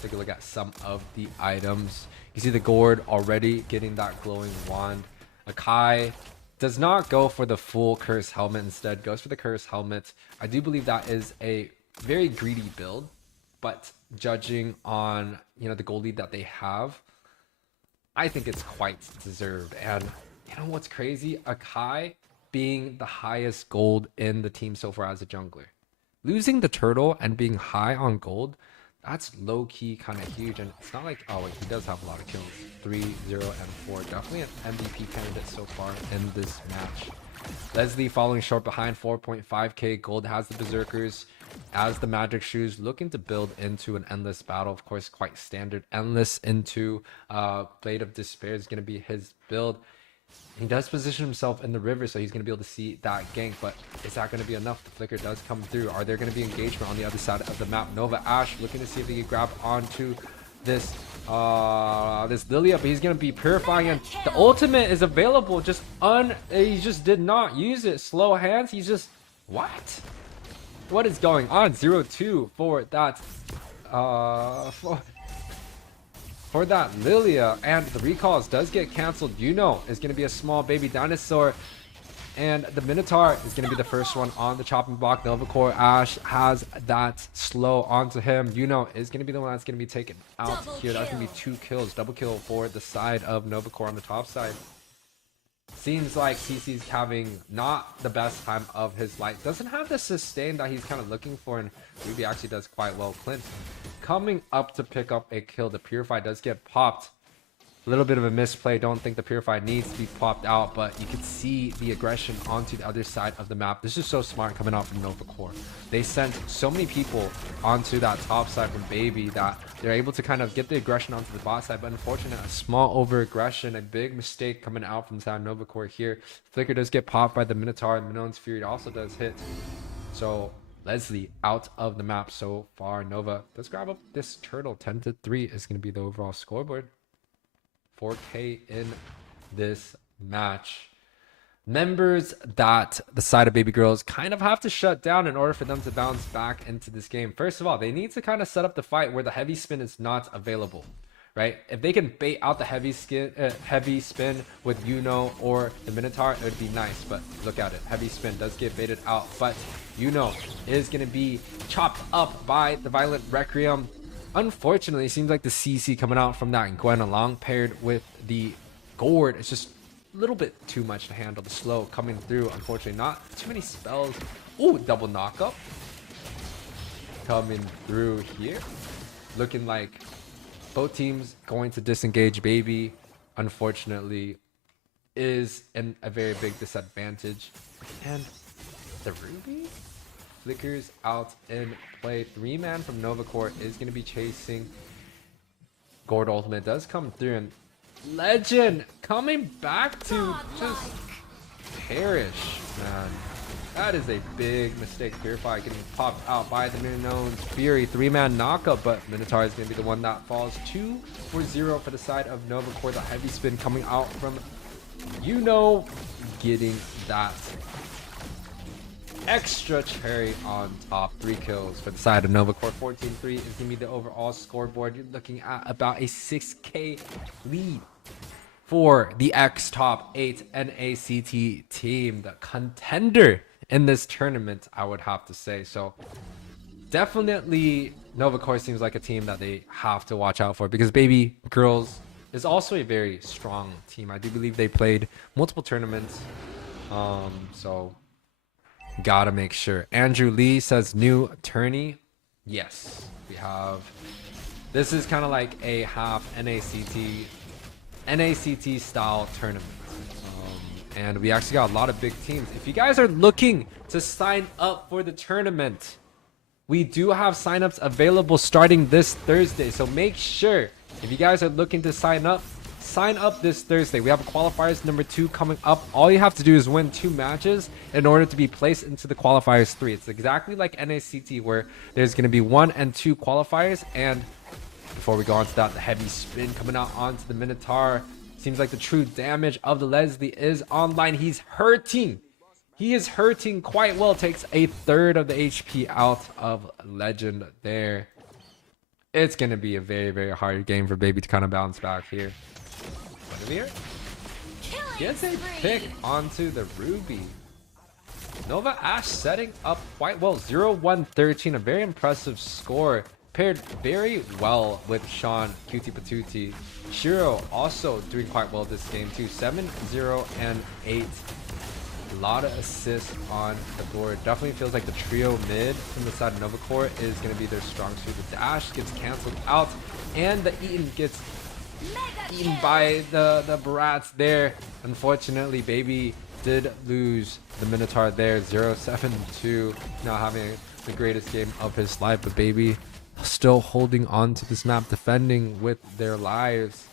Take a look at some of the items. You see the gourd already getting that glowing wand. Akai does not go for the full curse helmet, instead goes for the curse helmet. I do believe that is a very greedy build, but judging on, you know, the gold lead that they have, I think it's quite deserved. And you know what's crazy? Akai being the highest gold in the team so far as a jungler. Losing the turtle and being high on gold, that's low-key kind of huge. And it's not like, oh wait, he does have a lot of kills. 3, 0, and 4. Definitely an MVP candidate so far in this match. Leslie following short behind, 4.5k gold, has the Berserkers as the magic shoes, looking to build into an endless battle. Of course, quite standard. Endless into Blade of Despair is going to be his build. He does position himself in the river, so he's going to be able to see that gank, but is that going to be enough? The flicker does come through. Are there going to be engagement on the other side of the map? Nova Ash looking to see if he can grab onto this Lilia, but he's going to be purifying, and the ultimate is available. He just did not use it. Slow hands. He's just, what is going on? 0-2 for that for that Lilia, and the recalls does get canceled. Yuno is going to be a small baby dinosaur, and the Minotaur is going to be the first one on the chopping block. Novacore Ash has that slow onto him. Yuno is going to be the one that's going to be taken out here. That's going to be 2 kills, double kill for the side of Novacore on the top side. Seems like CC's having not the best time of his life. Doesn't have the sustain that he's kind of looking for, and Ruby actually does quite well. Clint coming up to pick up a kill. The Purify does get popped. A little bit of a misplay. Don't think the Purify needs to be popped out, but you can see the aggression onto the other side of the map. This is so smart coming out from Novacore. They sent so many people onto that top side from Baby that they're able to kind of get the aggression onto the bot side, but unfortunately, a small over aggression, a big mistake coming out from side Novacore here. Flicker does get popped by the Minotaur, and Minoan's Fury also does hit. So Leslie out of the map so far. Nova does grab up this turtle. 10-3 is going to be the overall scoreboard. 4k in this match. Members that the side of Baby Girls kind of have to shut down in order for them to bounce back into this game. First of all, they need to kind of set up the fight where the heavy spin is not available, right? If they can bait out the heavy spin with Yuno or the Minotaur, it would be nice. But look at it, heavy spin does get baited out, but Yuno is going to be chopped up by the Violent Requiem. Unfortunately, it seems like the CC coming out from that Gwen along paired with the gourd, it's just a little bit too much to handle. The slow coming through, unfortunately, not too many spells. Ooh, double knockup coming through here. Looking like both teams going to disengage. Baby, unfortunately, is in a very big disadvantage. And the Ruby flickers out in play. 3-man from Novacore is going to be chasing. Gourd ultimate does come through, and Legend coming back to just perish, man. That is a big mistake. Purify getting popped out by the Minoan's Fury. 3-man knockup, but Minotaur is going to be the one that falls. 2-0 for the side of Novacore. The heavy spin coming out from Yuno, getting that extra cherry on top. 3 kills for the side of Novacore. 14-3 is going to be the overall scoreboard. You're looking at about a 6k lead for the X Top 8 NACT team, the contender in this tournament, I would have to say. So definitely Novacore seems like a team that they have to watch out for, because Baby Girls is also a very strong team. I do believe they played multiple tournaments, so gotta make sure. Andrew Lee says new tourney. Yes, we have. This is kind of like a half NACT style tournament, and we actually got a lot of big teams. If you guys are looking to sign up for the tournament, we do have signups available starting this Thursday. So make sure if you guys are looking to sign up this Thursday. We have qualifiers number 2 coming up. All you have to do is win 2 matches in order to be placed into the qualifiers 3. It's exactly like NACT where there's going to be 1 and 2 qualifiers. And before we go on to that, the heavy spin coming out onto the Minotaur. Seems like the true damage of the Leslie is online. He's hurting. He is hurting quite well. Takes a third of the HP out of Legend there. It's going to be a very, very hard game for Baby to kind of bounce back here. Here gets a pick onto the Ruby. Nova Ash setting up quite well. 0-1-13, a very impressive score. Paired very well with Sean Cutie Patootie. Shiro also doing quite well this game too. 7-0 and 8. A lot of assists on the board. Definitely feels like the trio mid from the side of Novacore is going to be their strong suit. The dash gets canceled out, and the Eaton gets eaten by the brats there. Unfortunately, Baby did lose the Minotaur there. 0-7-2. Not having the greatest game of his life, but Baby still holding on to this map, defending with their lives.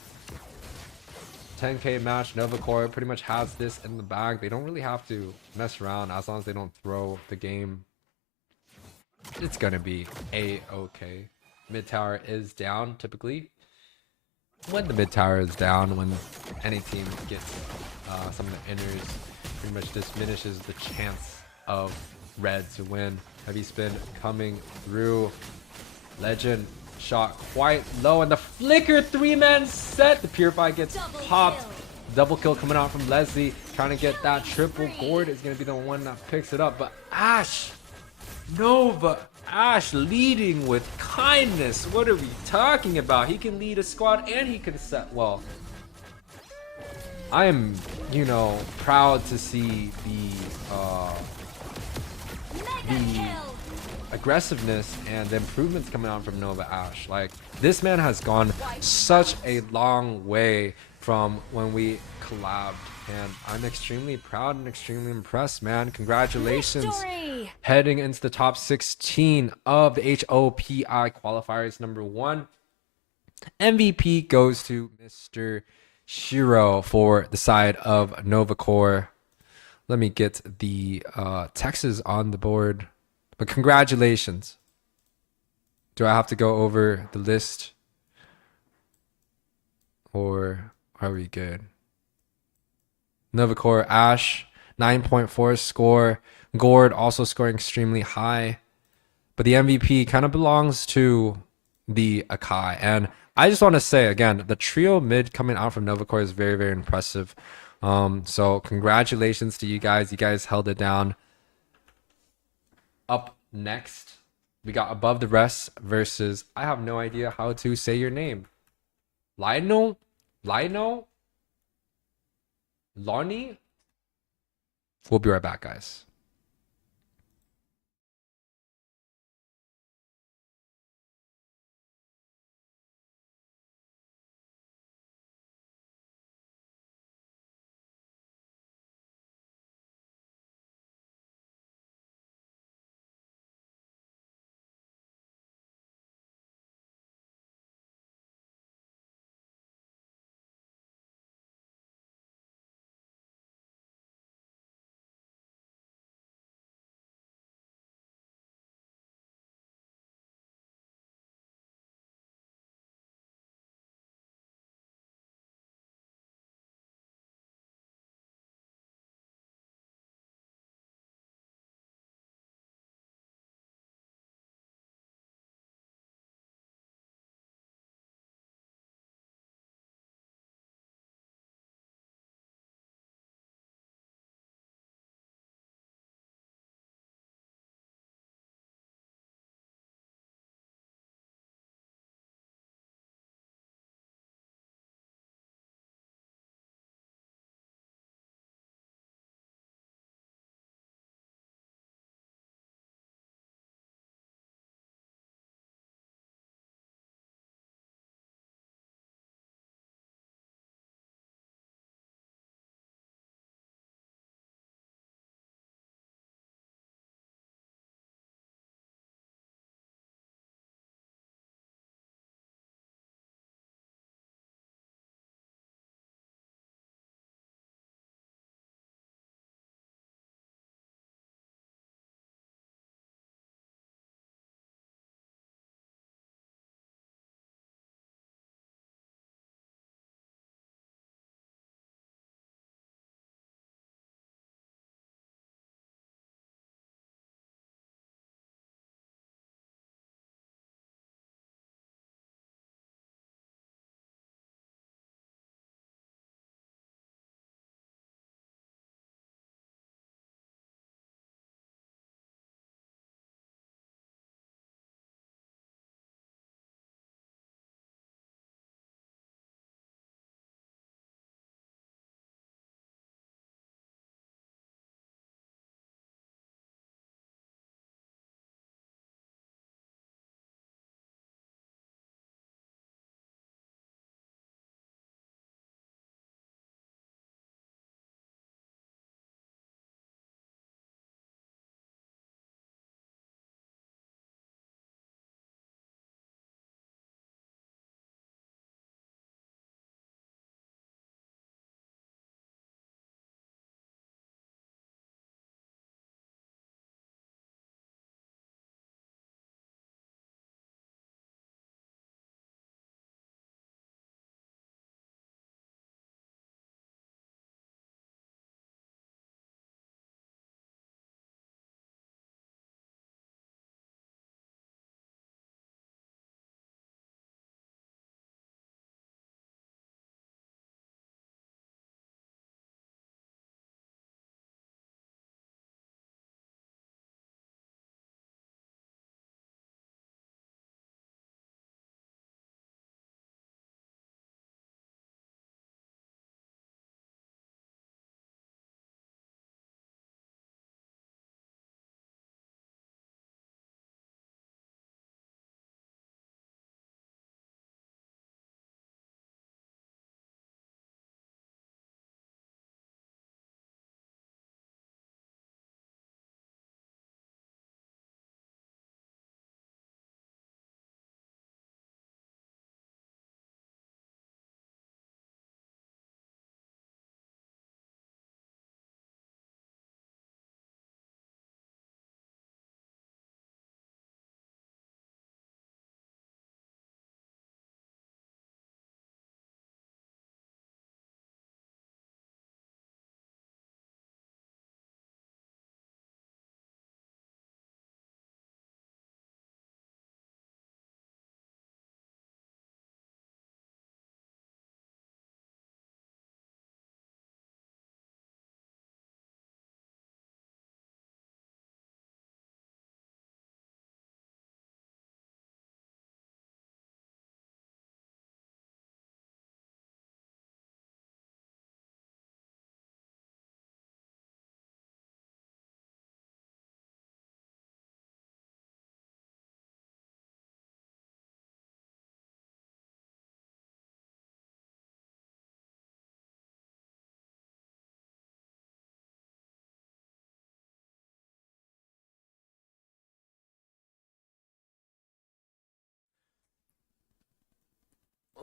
10k match. Novacore pretty much has this in the bag. They don't really have to mess around as long as they don't throw the game. It's gonna be a-okay. Mid tower is down typically. When the mid tower is down, when any team gets some of the inners, pretty much diminishes the chance of red to win. Heavy spin coming through. Legend shot quite low, and the flicker 3-man set. The Purify gets popped. Double kill coming out from Leslie, trying to get that triple. Gord is going to be the one that picks it up, but Ash, Nova Ash leading with kindness. What are we talking about? He can lead a squad and he can set well. I am, you know, proud to see the aggressiveness and the improvements coming on from Nova Ash. Like, this man has gone such a long way from when we collabed, and I'm extremely proud and extremely impressed, man. Congratulations. Victory! Heading into the top 16 of the HOPI qualifiers. Number 1 MVP goes to Mr. Shiro for the side of Novacore. Let me get the Texas on the board. But congratulations. Do I have to go over the list? Or are we good? Novacore, Ash, 9.4 score. Gord also scoring extremely high. But the MVP kind of belongs to the Akai. And I just want to say, again, the trio mid coming out from Novacore is very, very impressive. So congratulations to you guys. You guys held it down. Up next, we got Above the Rest versus, I have no idea how to say your name. Lionel? Lonnie? We'll be right back, guys.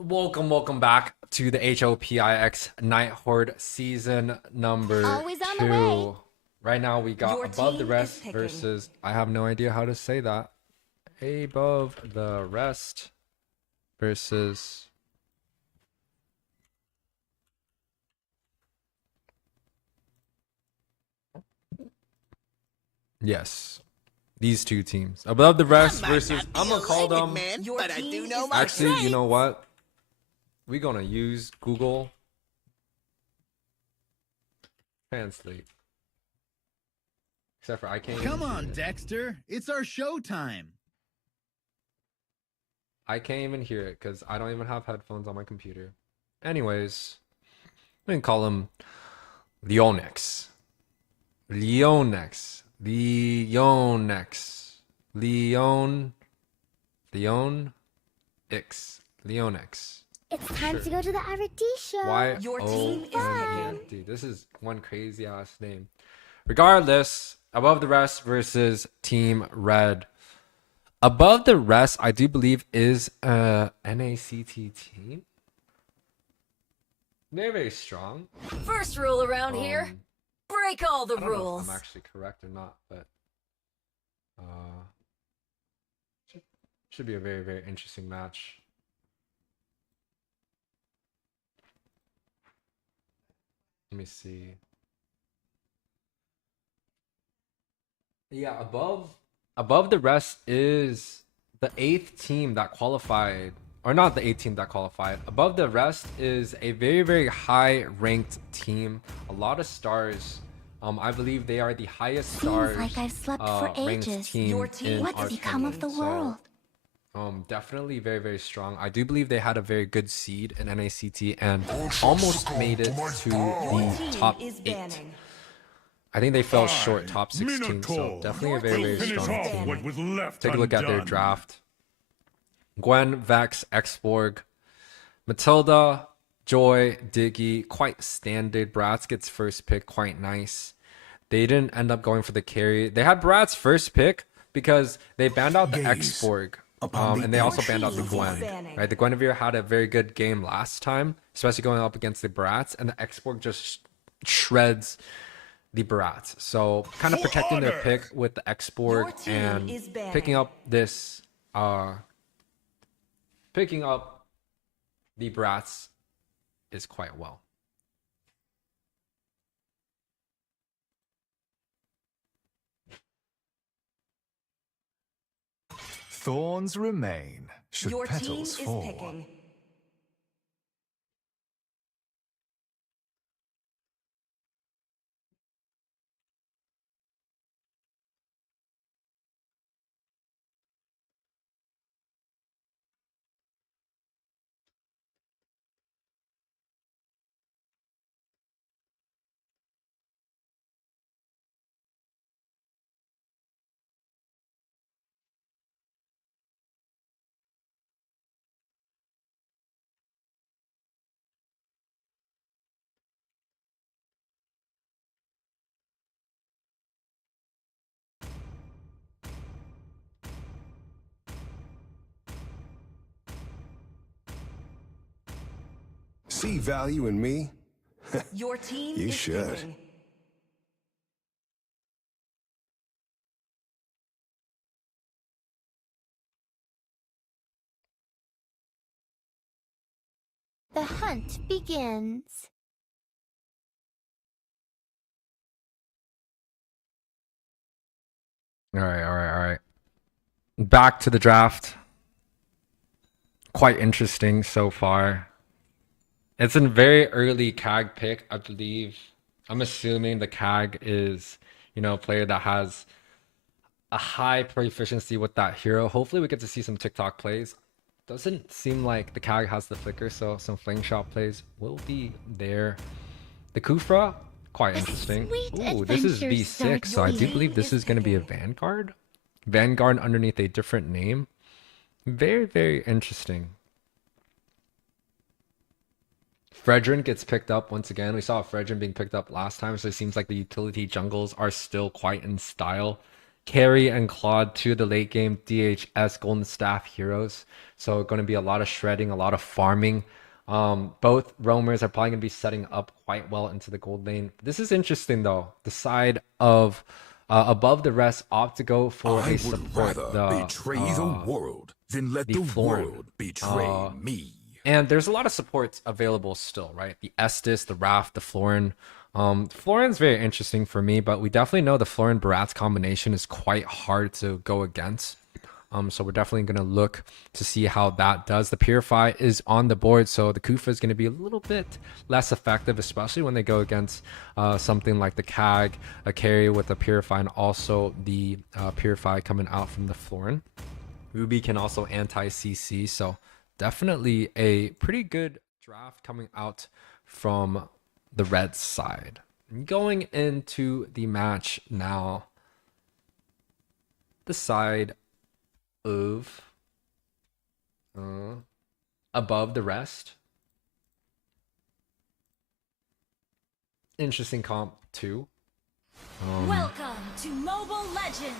Welcome back to the Hopix Night Horde season number Always on the 2. way. Right now we got Your Above the team is Rest picking. versus, I have no idea how to say that. Above the Rest versus yes, these two teams. Above the Rest versus, I'm gonna call them, Your but I team do know is my actually, you strengths. know what? We're gonna use Google Translate. Except for I can't. Come even on, hear it. Dexter. It's our showtime. I can't even hear it because I don't even have headphones on my computer. Anyways, we can call him Leonx. Leonx. Leonx. Leonx. It's time to go to the Arity show. Why? Your team is picking. Dude, this is one crazy ass name. Regardless, Above the Rest versus Team Red. Above the Rest, I do believe, is a NACT team. They're very strong. First rule around here, break all the I don't know if rules. I'm actually correct or not, but should be a very, very interesting match. Let me see. Yeah, above the Rest is the 8th team that qualified, or not the 8th team that qualified. Above the Rest is a very, very high ranked team. A lot of stars. I believe they are the highest stars. Seems like I've slept for ranked ages. team Your team in What's our become of the tournament. world? Definitely very, very strong. I do believe they had a very good seed in NACT and almost made it to the Team top is 8. banning. I think they fell short top 16, so Minotaur. definitely a very, very Finish strong off team. what was left Take a look at their undone. draft. Gwen, Vex, Xborg, Matilda, Joy, Diggy, quite standard. Bratz gets first pick, quite nice. They didn't end up going for the carry. They had Bratz first pick because they banned out the Gaze Xborg. upon the And they also banned out the team is Gwen. banning. Right? The Guinevere had a very good game last time, especially going up against the Bratz, and the Xborg just shreds the Bratz. So kind of protecting their pick with the Your Xborg team and is banning. picking up this picking up the Bratz is quite well. Thorns remain, should Your team petals is fall. picking. See value in me? Your team You is should. picking. The hunt begins. All right. Back to the draft. Quite interesting so far. It's a very early CAG pick, I believe. I'm assuming the CAG is, a player that has a high proficiency with that hero. Hopefully we get to see some TikTok plays. Doesn't seem like the CAG has the flicker, so some flame shot plays will be there. The Kufra, quite interesting. sweet Ooh, this is adventure V6, so I do starts. believe this is going to be a Vanguard. Vanguard underneath a different name. Very, very interesting. Fredrin gets picked up once again. We saw Fredrin being picked up last time, so it seems like the utility jungles are still quite in style. Carry and Claude to the late game DHS Golden Staff heroes. So going to be a lot of shredding, a lot of farming. Both roamers are probably going to be setting up quite well into the gold lane. This is interesting though. The side of above the rest opt to go for I a would support. rather betray the world than let the Florin. world betray me. And there's a lot of supports available still, right? The Estus, the Raft, the Florin. Florin's very interesting for me, but we definitely know the Florin Barats combination is quite hard to go against. So we're definitely going to look to see how that does. The Purify is on the board, so the Kufa is going to be a little bit less effective, especially when they go against something like the Kag, a carry with the Purify, and also the Purify coming out from the Florin. Ruby can also anti-CC, so definitely a pretty good draft coming out from the red side. Going into the match now, the side of above the rest. Interesting comp too. Welcome to Mobile Legends.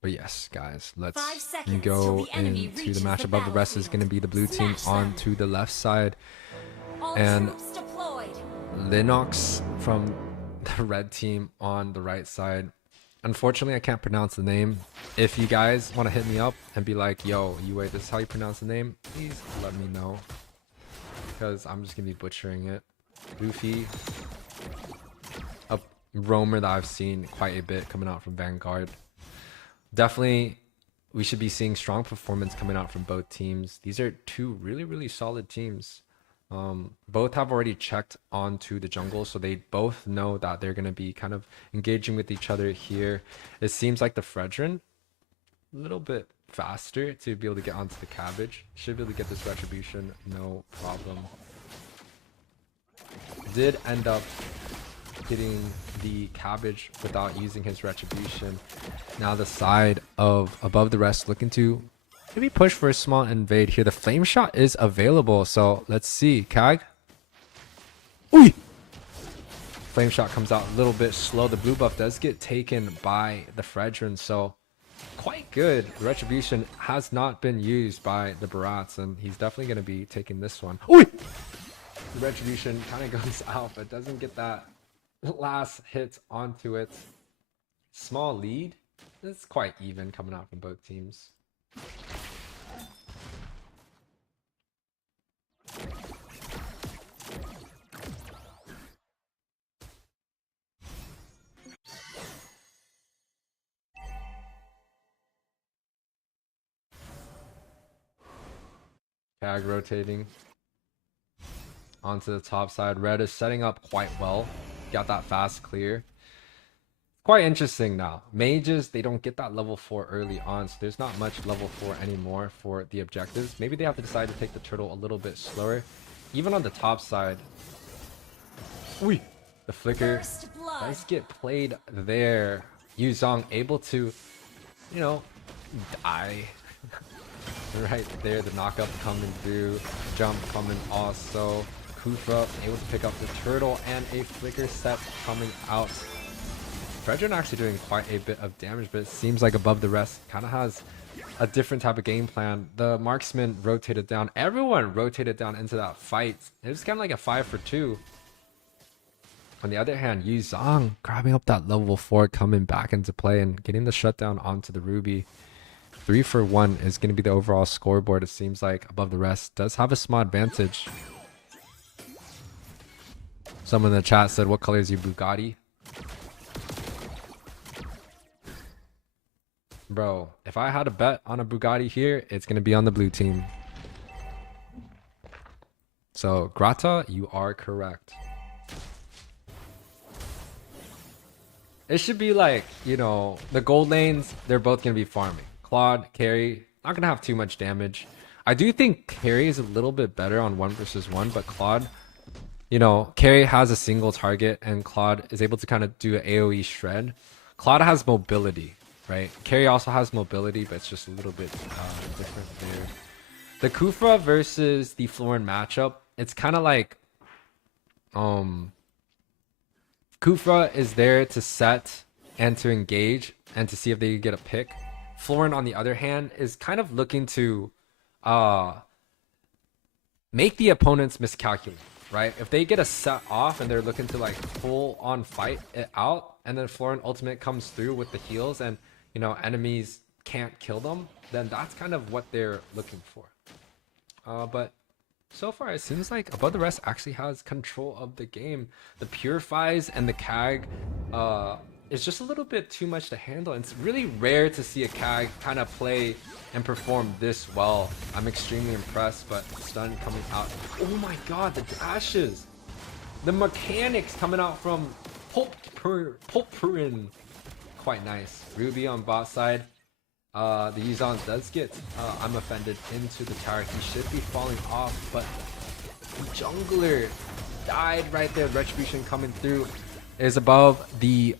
But yes, guys, 5 let's seconds go till the enemy into the reaches match. the Above the rest is going to be the blue team Smash them. on to the left side. All And troops deployed. Leonx from the red team on the right side. Unfortunately, I can't pronounce the name. If you guys want to hit me up and be like, yo, Yue, this is how you pronounce the name, please let me know. Because I'm just going to be butchering it. Luffy, a roamer that I've seen quite a bit coming out from Vanguard. Definitely, we should be seeing strong performance coming out from both teams. These are two really, really solid teams. Both have already checked onto the jungle, so they both know that they're going to be kind of engaging with each other here. It seems like the Fredrin a little bit faster to be able to get onto the cabbage. Should be able to get this retribution, no problem. Did end up getting the cabbage without using his retribution. Now the side of above the rest looking to maybe push for a small invade here. The flame shot is available, so let's see. Kag. Ooh! Flame shot comes out a little bit slow. The blue buff does get taken by the Fredrin, so quite good. The retribution has not been used by the Barats, and he's definitely going to be taking this one. Ooh! The retribution kind of goes out, but doesn't get that last hit onto it. Small lead. It's quite even coming out from both teams. Kag rotating onto the top side. Red is setting up quite well. Got that fast clear. Quite interesting now. Mages, they don't get that level 4 early on, so there's not much level 4 anymore for the objectives. Maybe they have to decide to take the turtle a little bit slower. Even on the top side. Whee! The flicker does get played there. Yuzong able to, you know, die. Right there, the knockup coming through. Jump coming also. Kufa able to pick up the turtle and a flicker set coming out. Fredrin actually doing quite a bit of damage, but it seems like above the rest kind of has a different type of game plan. The marksman rotated down. Everyone rotated down into that fight. It was kind of like a 5 for 2. On the other hand, Yuzong grabbing up that level 4, coming back into play and getting the shutdown onto the Ruby. 3 for 1 is going to be the overall scoreboard. It seems like above the rest does have a small advantage. Someone in the chat said, what color is your Bugatti? Bro, if I had a bet on a Bugatti here, it's going to be on the blue team. So, Grata, you are correct. It should be like, you know, the gold lanes, they're both going to be farming. Claude, Carry, not going to have too much damage. I do think Carry is a little bit better on 1 versus 1, but Claude, you know, Carry has a single target and Claude is able to kind of do an AoE shred. Claude has mobility, right? Carry also has mobility, but it's just a little bit different there. The Kufa versus the Florin matchup, it's kind of like Kufra is there to set and to engage and to see if they get a pick. Florin, on the other hand, is kind of looking to make the opponents miscalculate, right? If they get a set off and they're looking to like full on fight it out, and then Florin ultimate comes through with the heals and, you know, enemies can't kill them, then that's kind of what they're looking for. But so far it seems like Above the Rest actually has control of the game. The Purifies and the CAG is just a little bit too much to handle. It's really rare to see a CAG kind of play and perform this well. I'm extremely impressed, but stun coming out. Oh my god, the dashes! The mechanics coming out from Pulpurin. Quite nice. Ruby on bot side. The Yuzan does get I'm offended into the tower. He should be falling off, but the jungler died right there. Retribution coming through. Is Above the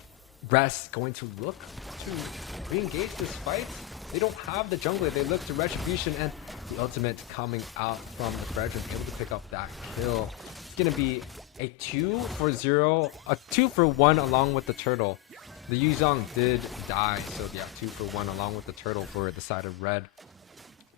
Rest going to look to re-engage this fight? They don't have the jungler. They look to Retribution, and the ultimate coming out from the Frederick, able to pick up that kill. It's gonna be a 2-for-0, a 2-for-1 along with the turtle. The Yuzong did die, so yeah, 2-for-1 along with the turtle for the side of red.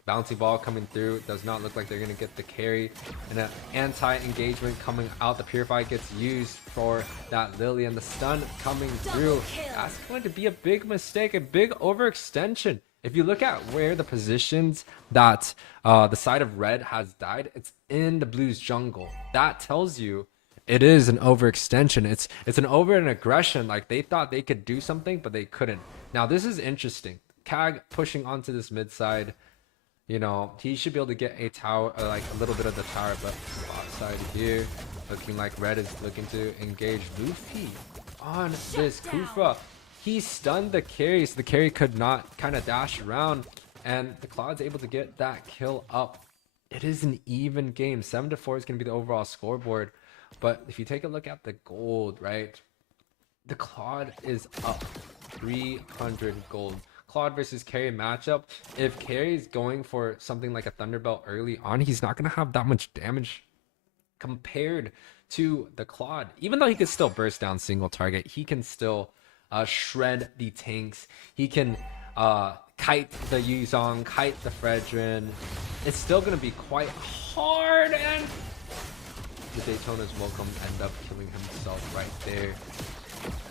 Bouncy ball coming through. Does not look like they're going to get the carry. And an anti-engagement coming out. The Purify gets used for that Lily, and the stun coming through. That's going to be a big mistake, a big overextension. If you look at where the positions that the side of red has died, it's in the blue's jungle. That tells you it is an overextension. It's an over and aggression. Like, they thought they could do something, but they couldn't. Now, this is interesting. CAG pushing onto this mid side. You know, he should be able to get a tower, like a little bit of the tower, but bot side here, looking like red is looking to engage Luffy on this Kufa. He stunned the carry, so the carry could not kind of dash around, and the Cloud's able to get that kill up. It is an even game. 7-4 is going to be the overall scoreboard. But if you take a look at the gold, right, the Claude is up 300 gold. Claude versus Carry matchup. If Carry is going for something like a Thunderbelt early on, he's not going to have that much damage compared to the Claude. Even though he could still burst down single target, he can still shred the tanks. He can kite the Yuzong, kite the Fredrin. It's still going to be quite hard, and the Daytona's Welcome end up killing himself right there.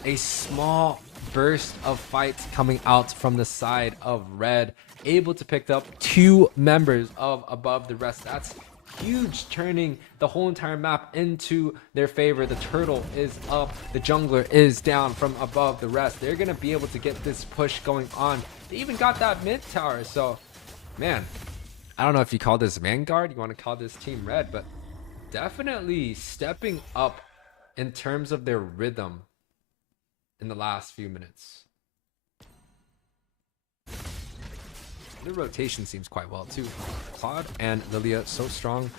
A small burst of fights coming out from the side of red, able to pick up 2 members of Above the Rest. That's huge, turning the whole entire map into their favor. The turtle is up, the jungler is down from Above the Rest. They're gonna be able to get this push going on. They even got that mid tower, so man, I don't know if you call this Vanguard, you want to call this Team Red, but definitely stepping up in terms of their rhythm in the last few minutes. The rotation seems quite well too. Claude and Lilia so strong,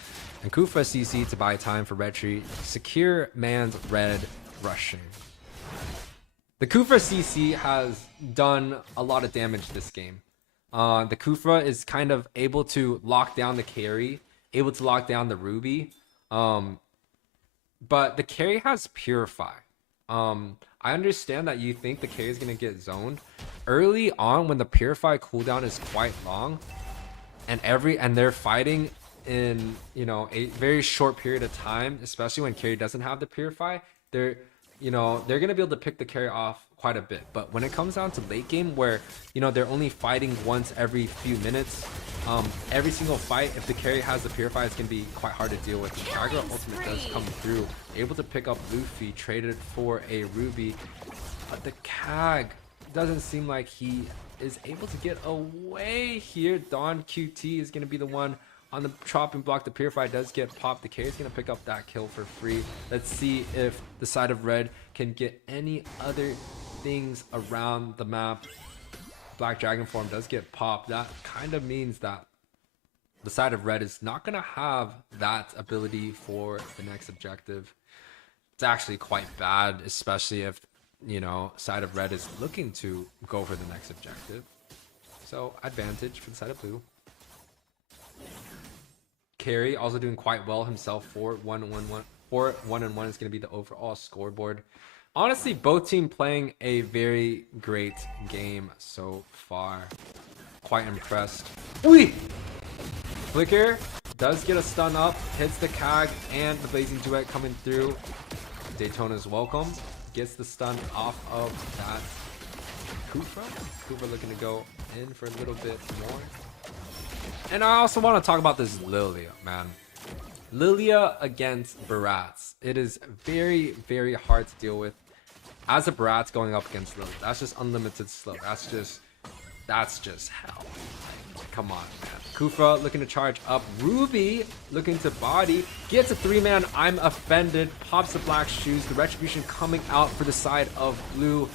and Kufa CC to buy time for retreat. Secure man's red rushing. The Kufa CC has done a lot of damage this game. The Kufa is kind of able to lock down the carry, able to lock down the Ruby, but the carry has Purify. I understand that you think the carry is going to get zoned early on when the Purify cooldown is quite long, and they're fighting in, you know, a very short period of time, especially when carry doesn't have the Purify. They're going to be able to pick the carry off quite a bit. But when it comes down to late game, where, you know, they're only fighting once every few minutes, every single fight, if the carry has the Purify, it's going to be quite hard to deal with. The Tiger ultimate does come through, able to pick up Luffy, traded for a Ruby, but the CAG doesn't seem like he is able to get away here. Dawn QT is going to be the one on the chopping block. The Purify does get popped. The carry is going to pick up that kill for free. Let's see if the side of red can get any other things around the map. Black Dragon form does get popped. That kind of means that the side of red is not going to have that ability for the next objective. It's actually quite bad, especially if, you know, side of red is looking to go for the next objective. So advantage for the side of blue. Carry also doing quite well himself. 4-1-1-1. 4-1-1 is going to be the overall scoreboard. honestly, both team playing a very great game so far. Quite impressed. Wee! Flicker does get a stun up, hits the CAG and the Blazing Duet coming through. Daytona's welcome. Gets the stun off of that Kufra. Kufra looking to go in for a little bit more. And I also want to talk about this Lilia, man. Lilia against Barats. It is very, very hard to deal with as a Barats going up against Lilia. That's just unlimited slow. That's just hell. Come on, man. Kufra looking to charge up. Ruby looking to body. Gets a 3-man. I'm offended. Pops the black shoes. The retribution coming out for the side of blue.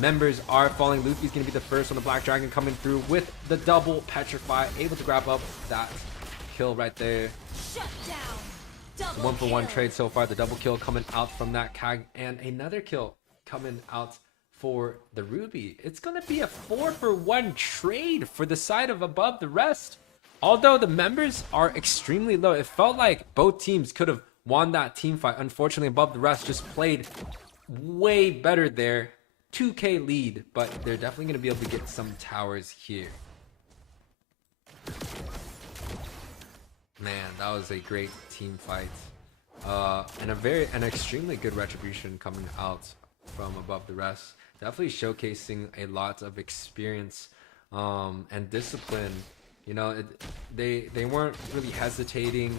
Members are falling. Luffy's going to be the first on the Black Dragon coming through with the double petrify. Able to grab up that kill right there. Shut down. Double 1-for-1 kill. trade so far. The double kill coming out from that CAG. And another kill coming out for the Ruby. It's going to be a 4-for-1 trade for the side of above the rest. Although the members are extremely low, it felt like both teams could have won that team fight. Unfortunately, above the rest just played way better there. 2k lead, but they're definitely going to be able to get some towers here. Man, that was a great team fight. And an extremely good retribution coming out from above the rest. Definitely showcasing a lot of experience and discipline. You know, they weren't really hesitating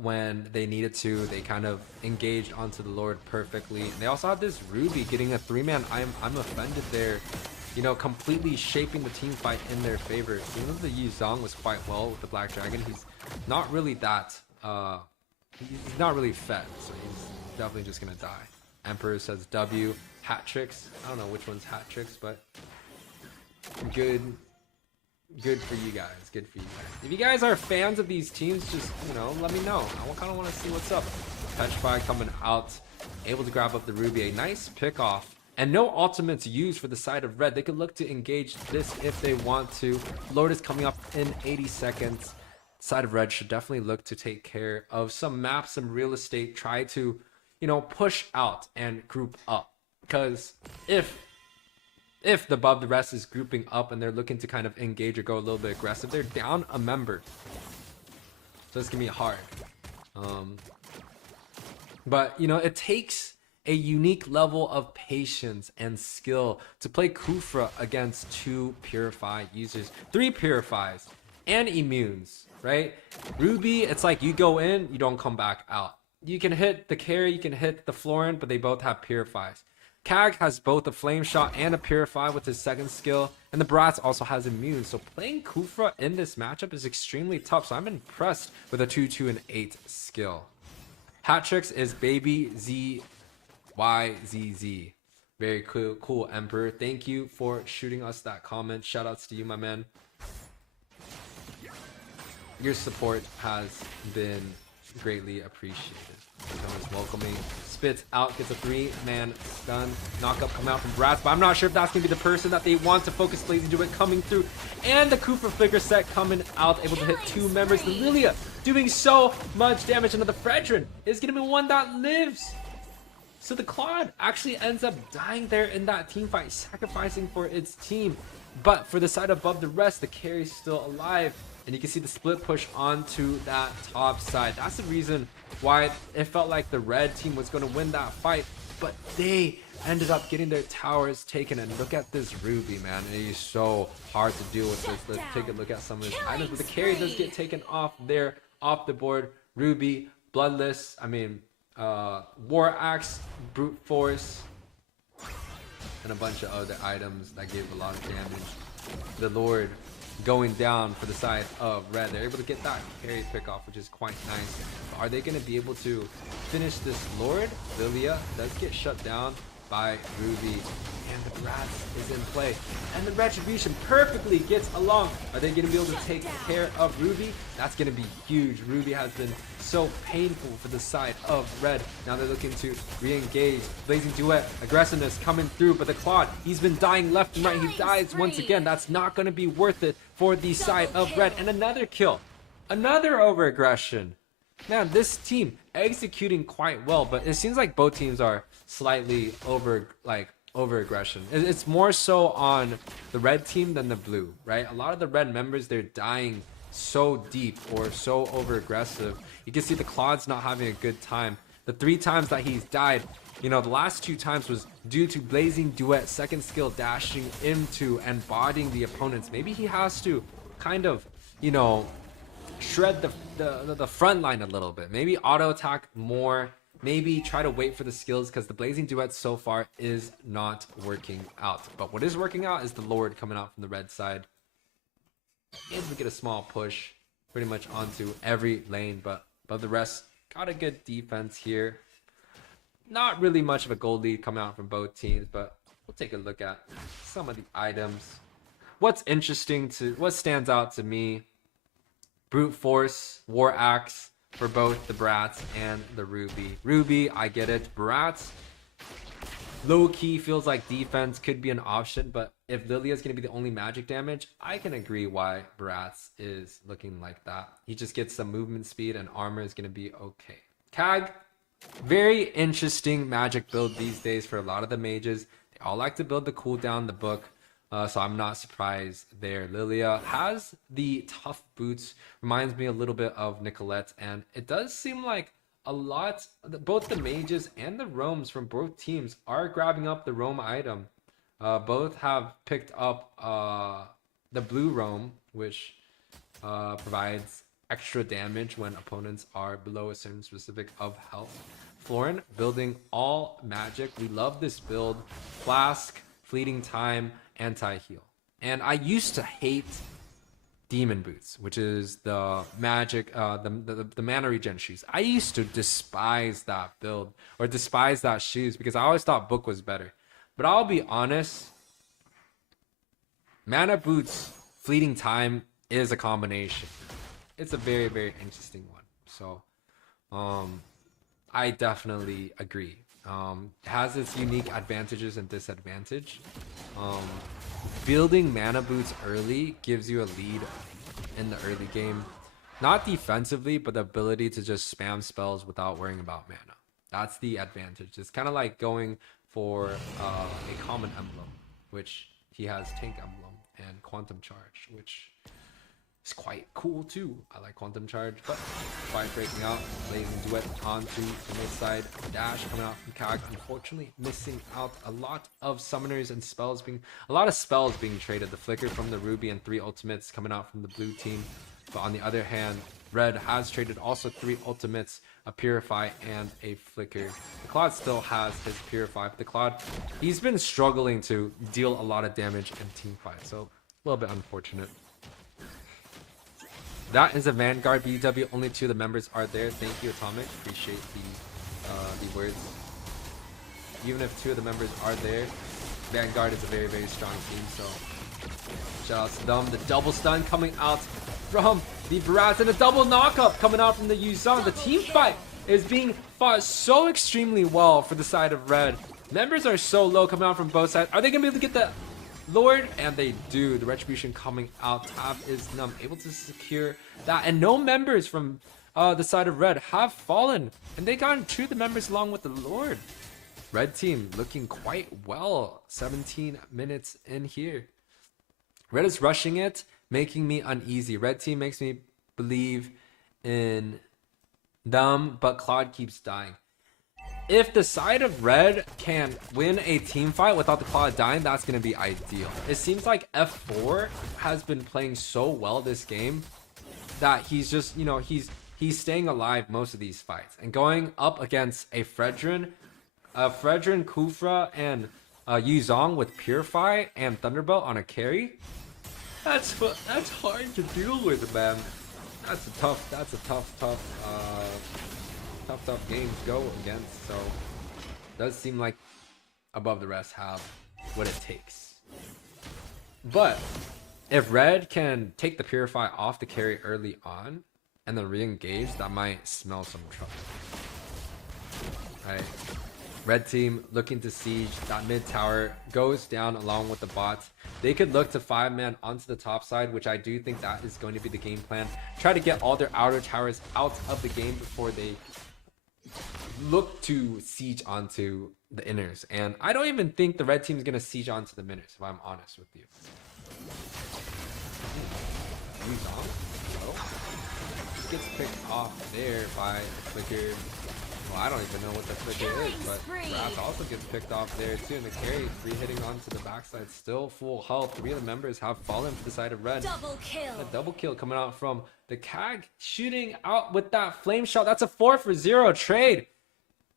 when they needed to. They kind of engaged onto the Lord perfectly. And they also had this Ruby getting a 3-man. I'm offended there. You know, completely shaping the team fight in their favor. Even though the Yuzong was quite well with the Black Dragon, he's not really that. He's not really fed, so he's definitely just gonna die. Emperor says W. Hat tricks. I don't know which one's hat tricks, but good for you guys. Good for you guys. If you guys are fans of these teams, just, you know, let me know. I kind of want to see what's up. Petrify coming out, able to grab up the Ruby. A nice pick off. And no ultimates used for the side of red. They could look to engage this if they want to. Lord is coming up in 80 seconds. Side of red should definitely look to take care of some maps, some real estate. Try to, you know, push out and group up. Because if the above the rest is grouping up and they're looking to kind of engage or go a little bit aggressive, they're down a member. So it's going to be hard. But, you know, it takes a unique level of patience and skill to play Kufra against 2 Purify users, 3 Purifies, and Immunes, right? Ruby, it's like you go in, you don't come back out. You can hit the carry, you can hit the Florin, but they both have Purifies. CAG has both a Flame Shot and a Purify with his second skill, and the Bratz also has Immune. So playing Kufra in this matchup is extremely tough, so I'm impressed with a 2, 2, and 8 skill. Hat tricks is Baby ZYZZ. Very cool, Emperor. Thank you for shooting us that comment. Shoutouts to you, my man. Your support has been greatly appreciated. Someone's welcoming. Spits out, gets a 3-man stun. Knockup coming out from Bratz, but I'm not sure if that's going to be the person that they want to focus Blazing Duet coming through. And the Kufra flicker set coming out, able to hit 2 members. The Lilia doing so much damage, and the Fredrin is going to be one that lives. So the Claude actually ends up dying there in that team fight, sacrificing for its team. But for the side above the rest, the carry's still alive. And you can see the split push onto that top side. That's the reason why it felt like the red team was going to win that fight. But they ended up getting their towers taken. And look at this Ruby, man. It is so hard to deal with this. Let's take a look at some of his items. But the carry does get taken off there, off the board. Ruby, Bloodless, War Axe, Brute Force, and a bunch of other items that gave a lot of damage. The Lord going down for the side of red. They're able to get that carry pick off, which is quite nice. But are they going to be able to finish this Lord? Lilia does get shut down by Ruby, and the Bratz is in play, and the Retribution perfectly gets along. Are they going to be able to take care of Ruby? That's going to be huge. Ruby has been so painful for the side of red. Now they're looking to re-engage. Blazing Duet, aggressiveness coming through, but the Claude, he's been dying left and right. He dies once again. That's not going to be worth it for the side of red. And another kill, another over-aggression. Man, this team executing quite well, but it seems like both teams are slightly over aggression. It's more so on the red team than the blue, right? A lot of the red members, they're dying so deep or so over aggressive. You can see the Claude's not having a good time. The 3 times that he's died, you know, the last 2 times was due to Blazing Duet second skill dashing into and bodying the opponents. Maybe he has to kind of, you know, shred the front line a little bit. Maybe auto attack more. Maybe try to wait for the skills, because the Blazing Duet so far is not working out. But what is working out is the Lord coming out from the red side. Able to get a small push pretty much onto every lane, but the rest got a good defense here. Not really much of a gold lead coming out from both teams, but we'll take a look at some of the items. What stands out to me: Brute Force, War Axe for both the Brats and the Ruby. Ruby, I get it. Brats, low key feels like defense could be an option, but if Lilia's going to be the only magic damage, I can agree why Brats is looking like that. He just gets some movement speed and armor is going to be okay. Kag, very interesting magic build these days for a lot of the mages. They all like to build the cooldown, the book. So I'm not surprised there. Lilia has the tough boots, reminds me a little bit of Nicolette, and it does seem like a lot, both the mages and the roams from both teams are grabbing up the roam item. Both have picked up the blue roam, which provides extra damage when opponents are below a certain specific of health. Florin building all magic. We love this build. Flask, fleeting time, anti-heal. And I used to hate Demon Boots, which is the magic, the mana regen shoes. I used to despise that build, or despise that shoes, because I always thought book was better. But I'll be honest, mana boots, fleeting time is a combination. It's a very, very interesting one. So, I definitely agree. It has its unique advantages and disadvantage. Building mana boots early gives you a lead in the early game. Not defensively, but the ability to just spam spells without worrying about mana. That's the advantage. It's kind of like going for a common emblem, which he has Tank Emblem and Quantum Charge, which is quite cool too. I like Quantum Charge, but Fight breaking out, Blazing Duet onto the mid side, dash coming out from Kag. Unfortunately, missing out a lot of summoners and spells being traded. The flicker from the Ruby and 3 ultimates coming out from the blue team. But on the other hand, Red has traded also 3 ultimates, a Purify and a Flicker. The Claude still has his Purify, but the Claude, he's been struggling to deal a lot of damage in team fights, so a little bit unfortunate. That is a Vanguard BW. Only 2 of the members are there. Thank you, Atomic. Appreciate the words. Even if 2 of the members are there, Vanguard is a very, very strong team. So shout out to them. The double stun coming out from the Barats and a double knockup coming out from the Yuzong. The team fight is being fought so extremely well for the side of Red. Members are so low coming out from both sides. Are they gonna be able to get the Lord? And they do. The Retribution coming out. Tab is able to secure that, and no members from the side of Red have fallen, and they got 2 of the members along with the Lord. Red team looking quite well. 17 minutes in here. Red is rushing it, making me uneasy. Red team makes me believe in them, but Claude keeps dying. If the side of Red can win a team fight without the Claude dying, that's going to be ideal. It seems like F4 has been playing so well this game that he's just, you know, he's staying alive most of these fights. And going up against a Fredrin, Kufra, and Yuzong with Purify and Thunderbolt on a carry, that's hard to deal with, man. That's a tough game to go against. So it does seem like Above the Rest have what it takes. But if Red can take the Purify off the carry early on and then re-engage, that might smell some trouble. Right. Red team looking to siege. That mid tower goes down along with the bots. They could look to 5-man onto the top side, which I do think that is going to be the game plan. Try to get all their outer towers out of the game before they look to siege onto the inners. And I don't even think the red team is going to siege onto the minners, if I'm honest with you. Gets picked off there by the flicker. Well, I don't even know what the flicker is, but Wrath also gets picked off there too. And the carry 3 hitting onto the backside, still full health. 3 of the members have fallen to the side of red. Double kill. A double kill coming out from the CAG, shooting out with that flame shot. That's a 4-for-0 trade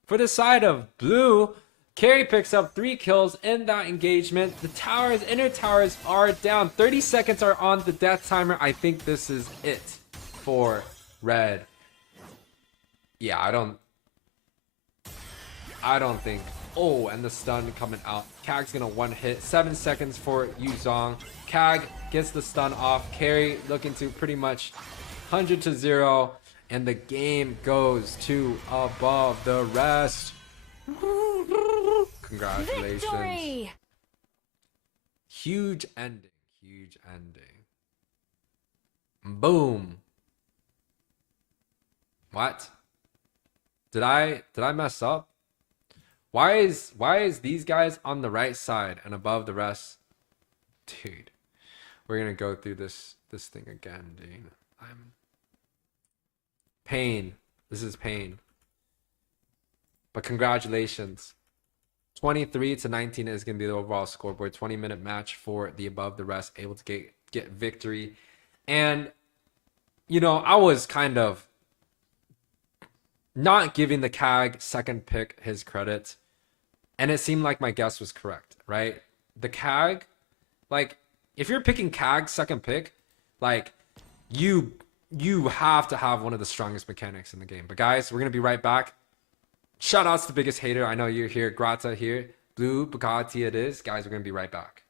for the side of blue. Carry picks up 3 kills in that engagement. The towers, inner towers are down. 30 seconds are on the death timer. I think this is it for red. Yeah, I don't think. Oh, and the stun coming out. CAG's gonna one hit. 7 seconds for Yuzong. CAG gets the stun off. Carry looking to pretty much 100-0, and the game goes to above the rest. Congratulations. Victory! Huge ending. Huge ending. Boom. What? Did I mess up? Why is these guys on the right side and above the rest? Dude, we're gonna go through this thing again, dude. Pain. This is pain. But congratulations. 23-19 is gonna be the overall scoreboard. 20-minute match for the above the rest, able to get victory. And you know, I was kind of not giving the CAG second pick his credit, and it seemed like my guess was correct, right? The CAG, like, if you're picking CAG second pick, like, you have to have one of the strongest mechanics in the game. But guys, we're gonna be right back. Shout outs to biggest hater. I know you're here. Grata here. Blue Bugatti it is. Guys, we're gonna be right back.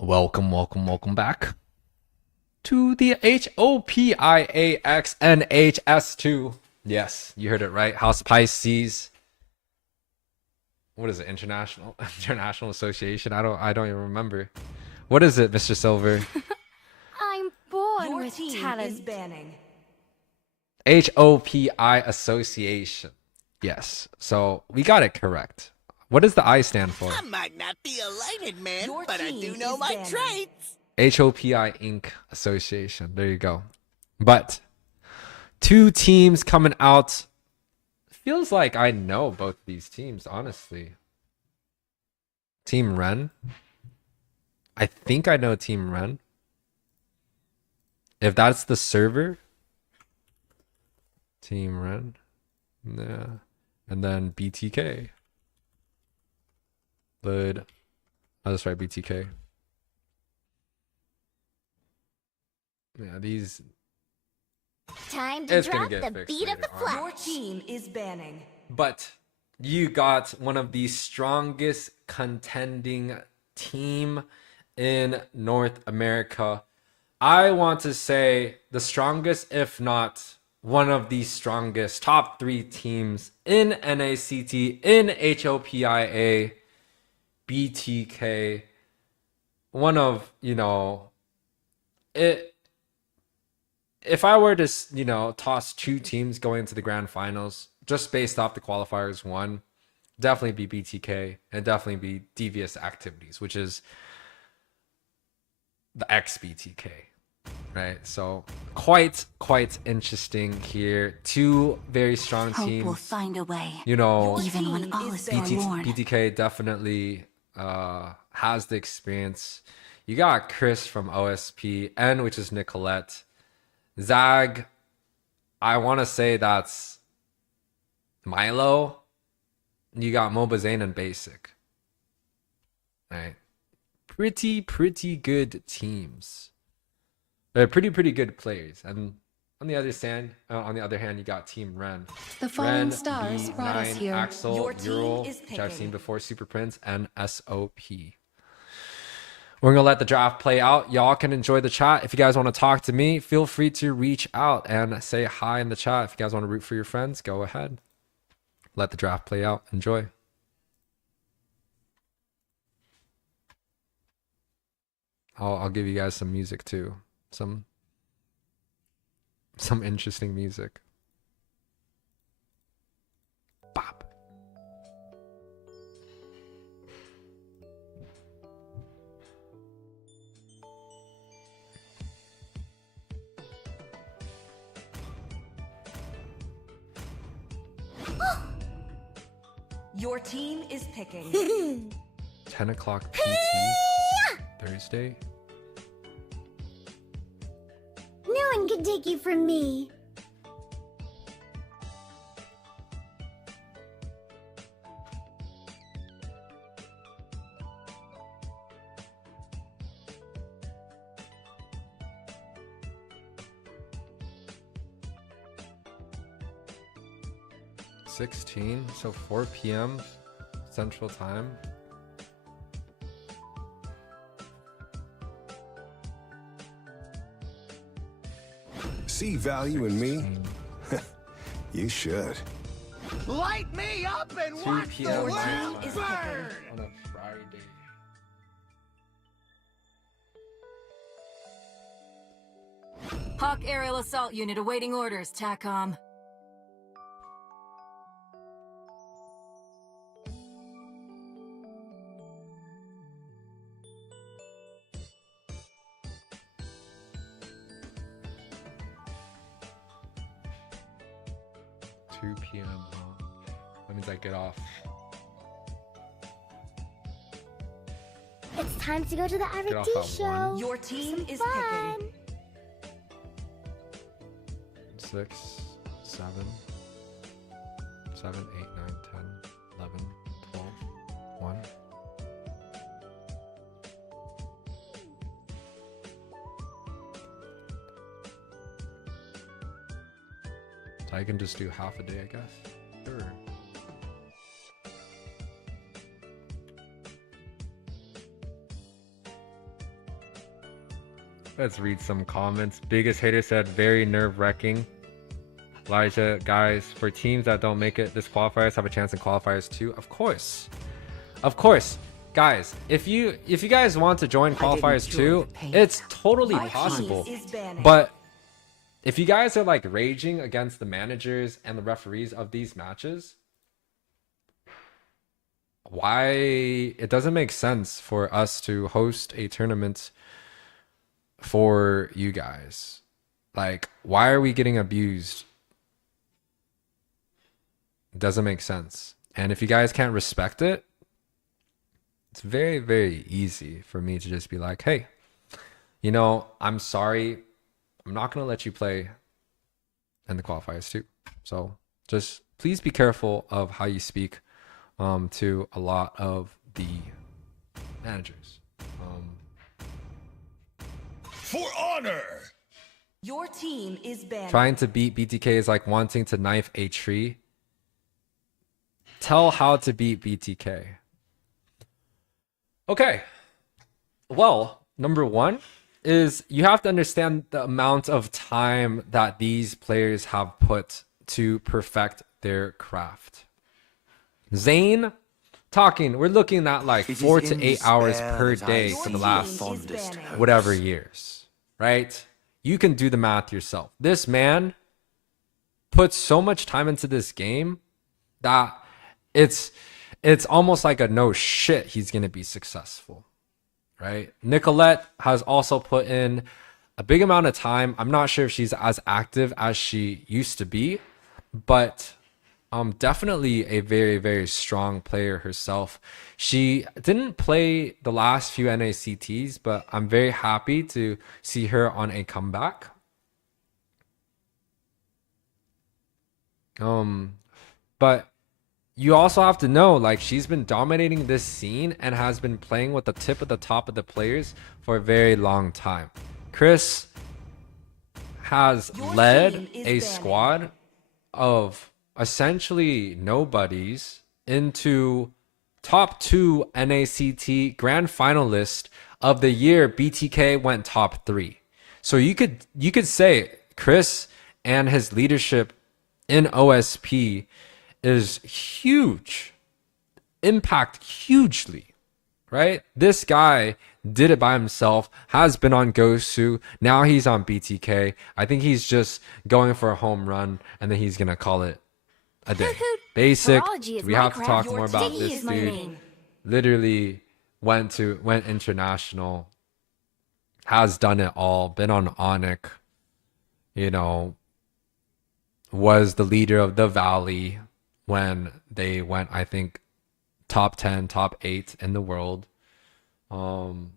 Welcome back to the HOPIAXNHS2. Yes, you heard it right. House Pisces. What is it? International Association? I don't even remember. What is it, Mr. Silver? I'm born Your with team talent. is banning. HOPI Association. Yes. So we got it correct. What does the I stand for? I might not be a lighted man, Your but I team do know is my banning. traits. HOPI Inc. Association. There you go. But two teams coming out. Feels like I know both these teams, honestly. Team Ren. I think I know Team Ren. If that's the server. Team Ren. Yeah. And then BTK. But I'll just write BTK. Yeah, these. Time to It's gonna drop get the fixed beat of the later on. Your flash. team is banning. But you got one of the strongest contending team in North America. I want to say the strongest, if not one of the strongest top 3 teams in NACT, in HOPIA, BTK. One of, it. If I were to, toss 2 teams going into the grand finals, just based off the qualifiers, one, definitely be BTK and definitely be Devious Activities, which is the ex-BTK, right? So quite interesting here. 2 very strong Hope teams. will find a way. Your Even when team all is is banning. forlorn. BTK definitely has the experience. You got Chris from OSP, N, which is Nicolette. Zag, I want to say that's Milo. You got Mobazane and Basic. Right. Pretty good teams. They're pretty good players. And on the other hand, you got Team Ren. The falling Ren, stars brought us B9, here. Axel, Your team Ural, is which I've picking. seen before, Super Prince, and SOP. We're going to let the draft play out. Y'all can enjoy the chat. If you guys want to talk to me, feel free to reach out and say hi in the chat. If you guys want to root for your friends, go ahead. Let the draft play out. Enjoy. I'll give you guys some music too. Some interesting music. Bop. Your team is picking. 10 o'clock PT. Thursday. No one can take you from me. $16, so 4 p.m. Central Time. See value in me? 16, You should. Light me up and 2 watch the p.m. world team is burn. on a Friday. Hawk Aerial Assault Unit awaiting orders, TACOM. $2 p.m. That means I get off. It's time to go to the off Arity at show. 1. Your team is Fun. picking. 6, 7, 7, 8, 9, 10, 11, 12, 1. So I can just do half a day, I guess. Sure. Let's read some comments. Biggest hater said very nerve-wracking. Elijah, guys, for teams that don't make it this qualifiers have a chance in qualifiers too. Of course, guys. If you guys want to join qualifiers too, it's totally possible. But if you guys are like raging against the managers and the referees of these matches, why it doesn't make sense for us to host a tournament for you guys? Like, why are we getting abused? It doesn't make sense. And if you guys can't respect it, it's very, very easy for me to just be like, hey, you know, I'm sorry, I'm not going to let you play in the qualifiers too. So just please be careful of how you speak to a lot of the managers. For honor! Your team is banned. Trying to beat BTK is like wanting to knife a tree. Tell how to beat BTK. Okay. Well, number one is you have to understand the amount of time that these players have put to perfect their craft. Zane, we're looking at like 4 to 8 hours per day for the last whatever years, right? You can do the math yourself. This man puts so much time into this game that it's almost like a no shit he's going to be successful, right? Nicolette has also put in a big amount of time. I'm not sure if she's as active as she used to be, but definitely a very, very strong player herself. She didn't play the last few NACTs, but I'm very happy to see her on a comeback. But you also have to know, like, she's been dominating this scene and has been playing with the tip of the top of the players for a very long time. Chris has led a squad of essentially nobodies into top 2 NACT grand finalist of the year. BTK went top 3. So you could say Chris and his leadership in OSP is huge, impact hugely, right? This guy did it by himself, has been on Gosu, now he's on BTK. I think he's just going for a home run and then he's gonna call it a day. Basic. We have to talk more about this dude. Literally went international, has done it all, been on Onyx, you know, was the leader of the Valley when they went, I think, top 10, top 8 in the world. You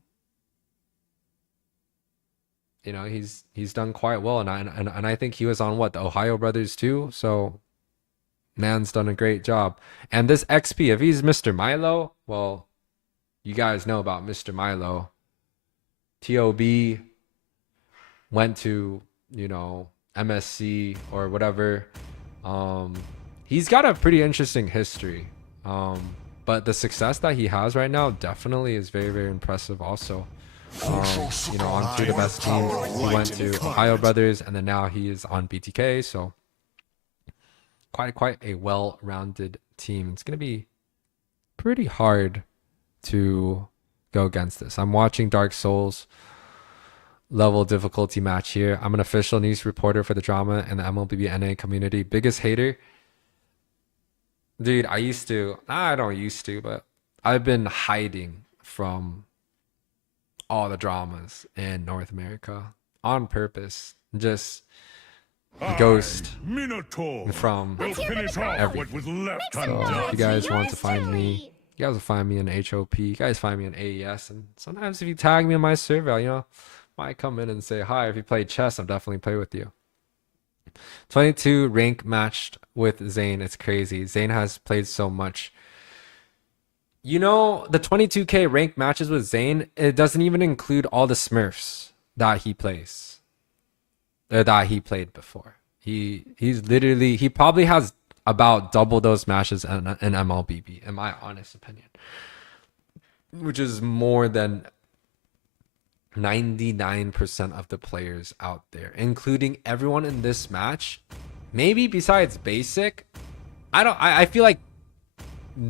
know, he's done quite well, and I think he was on what, the Ohio Brothers too. So man's done a great job. And this XP, if he's Mr. Milo, well, you guys know about Mr. Milo. TOB went to, you know, MSC or whatever. He's got a pretty interesting history. But the success that he has right now definitely is very, very impressive also. You know, on 2 of the best teams. He went to Ohio Brothers and then now he is on BTK. So quite a well-rounded team. It's going to be pretty hard to go against this. I'm watching Dark Souls level difficulty match here. I'm an official news reporter for the drama and the MLBB NA community. Biggest hater? Dude, I don't used to, but I've been hiding from all the dramas in North America on purpose. Just ghost from everything. So if you guys want to find me, you guys will find me in HOP. You guys find me in AES. And sometimes if you tag me in my server, you know, might come in and say hi. If you play chess, I'll definitely play with you. 22 rank matched with Zane. It's crazy. Zane has played so much. You know, the 22k rank matches with Zane, it doesn't even include all the Smurfs that he plays. That he played before. He's literally, he probably has about double those matches in MLBB, in my honest opinion. Which is more than 99% of the players out there, including everyone in this match, maybe besides Basic. I feel like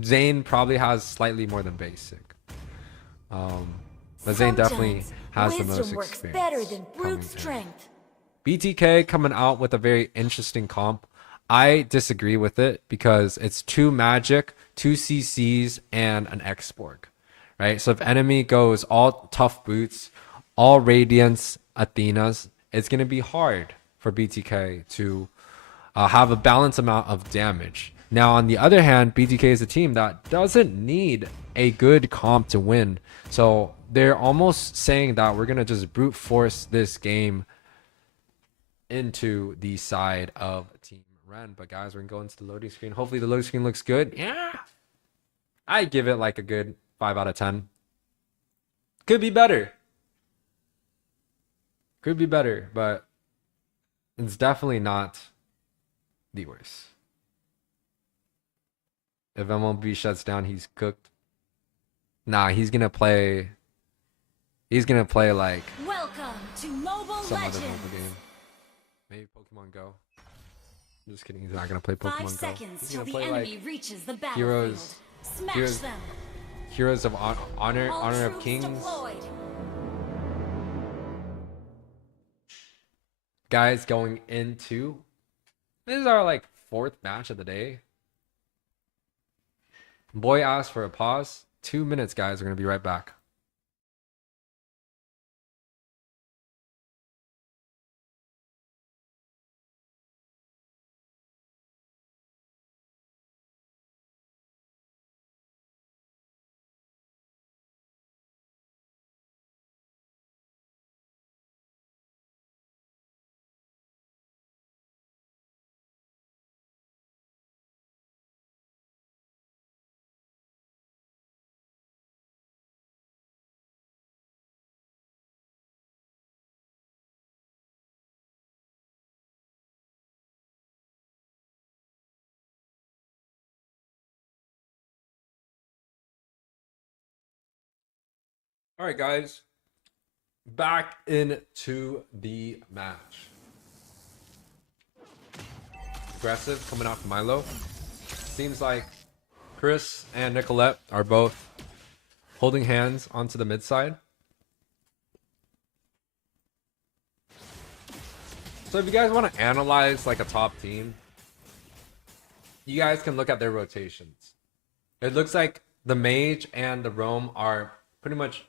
Zane probably has slightly more than Basic. But Zane definitely has the most experience. Better than brute strength. BTK coming out with a very interesting comp. I disagree with it because it's 2 Magic, 2 CCs, and an X-Borg, right? So if enemy goes all tough boots, all Radiance, Athenas, it's going to be hard for BTK to have a balanced amount of damage. Now, on the other hand, BTK is a team that doesn't need a good comp to win. So they're almost saying that we're going to just brute force this game into the side of Team Ren. But guys, we're going to go into the loading screen. Hopefully the loading screen looks good. Yeah. I give it like a good 5 out of 10. Could be better. Could be better, but it's definitely not the worst. If MLB shuts down, he's cooked. Nah, he's gonna play like Welcome to Mobile some Legends. other mobile game. Maybe Pokemon Go. I'm just kidding. He's not gonna play Pokemon 5 Go. seconds He's till gonna the play enemy like reaches the battlefield. Heroes- Smash them. Heroes of Honor, All Honor of troops Kings. deployed. Guys, going into this is our like 4th match of the day. Boy asked for a pause. 2 minutes, guys. We're gonna be right back. All right, guys, back into the match. Aggressive coming out from Milo. Seems like Chris and Nicolette are both holding hands onto the mid side. So if you guys want to analyze like a top team, you guys can look at their rotations. It looks like the Mage and the Roam are pretty much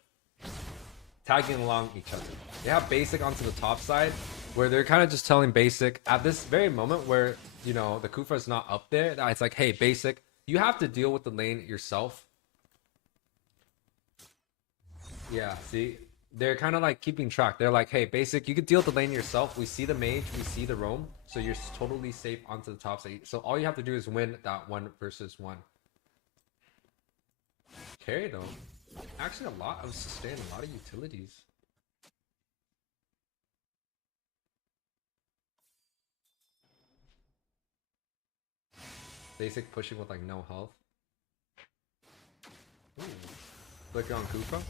tagging along each other. They have Basic onto the top side, where they're kind of just telling Basic at this very moment where, you know, the Kufa is not up there, that it's like, hey, Basic, you have to deal with the lane yourself. Yeah, see? They're kind of like keeping track. They're like, hey, Basic, you could deal with the lane yourself. We see the Mage, we see the Roam, so you're totally safe onto the top side. So all you have to do is win that 1 versus 1. Carry though. Actually, a lot of sustain, a lot of utilities. Basic pushing with like no health. Ooh. Flicker on Kufa.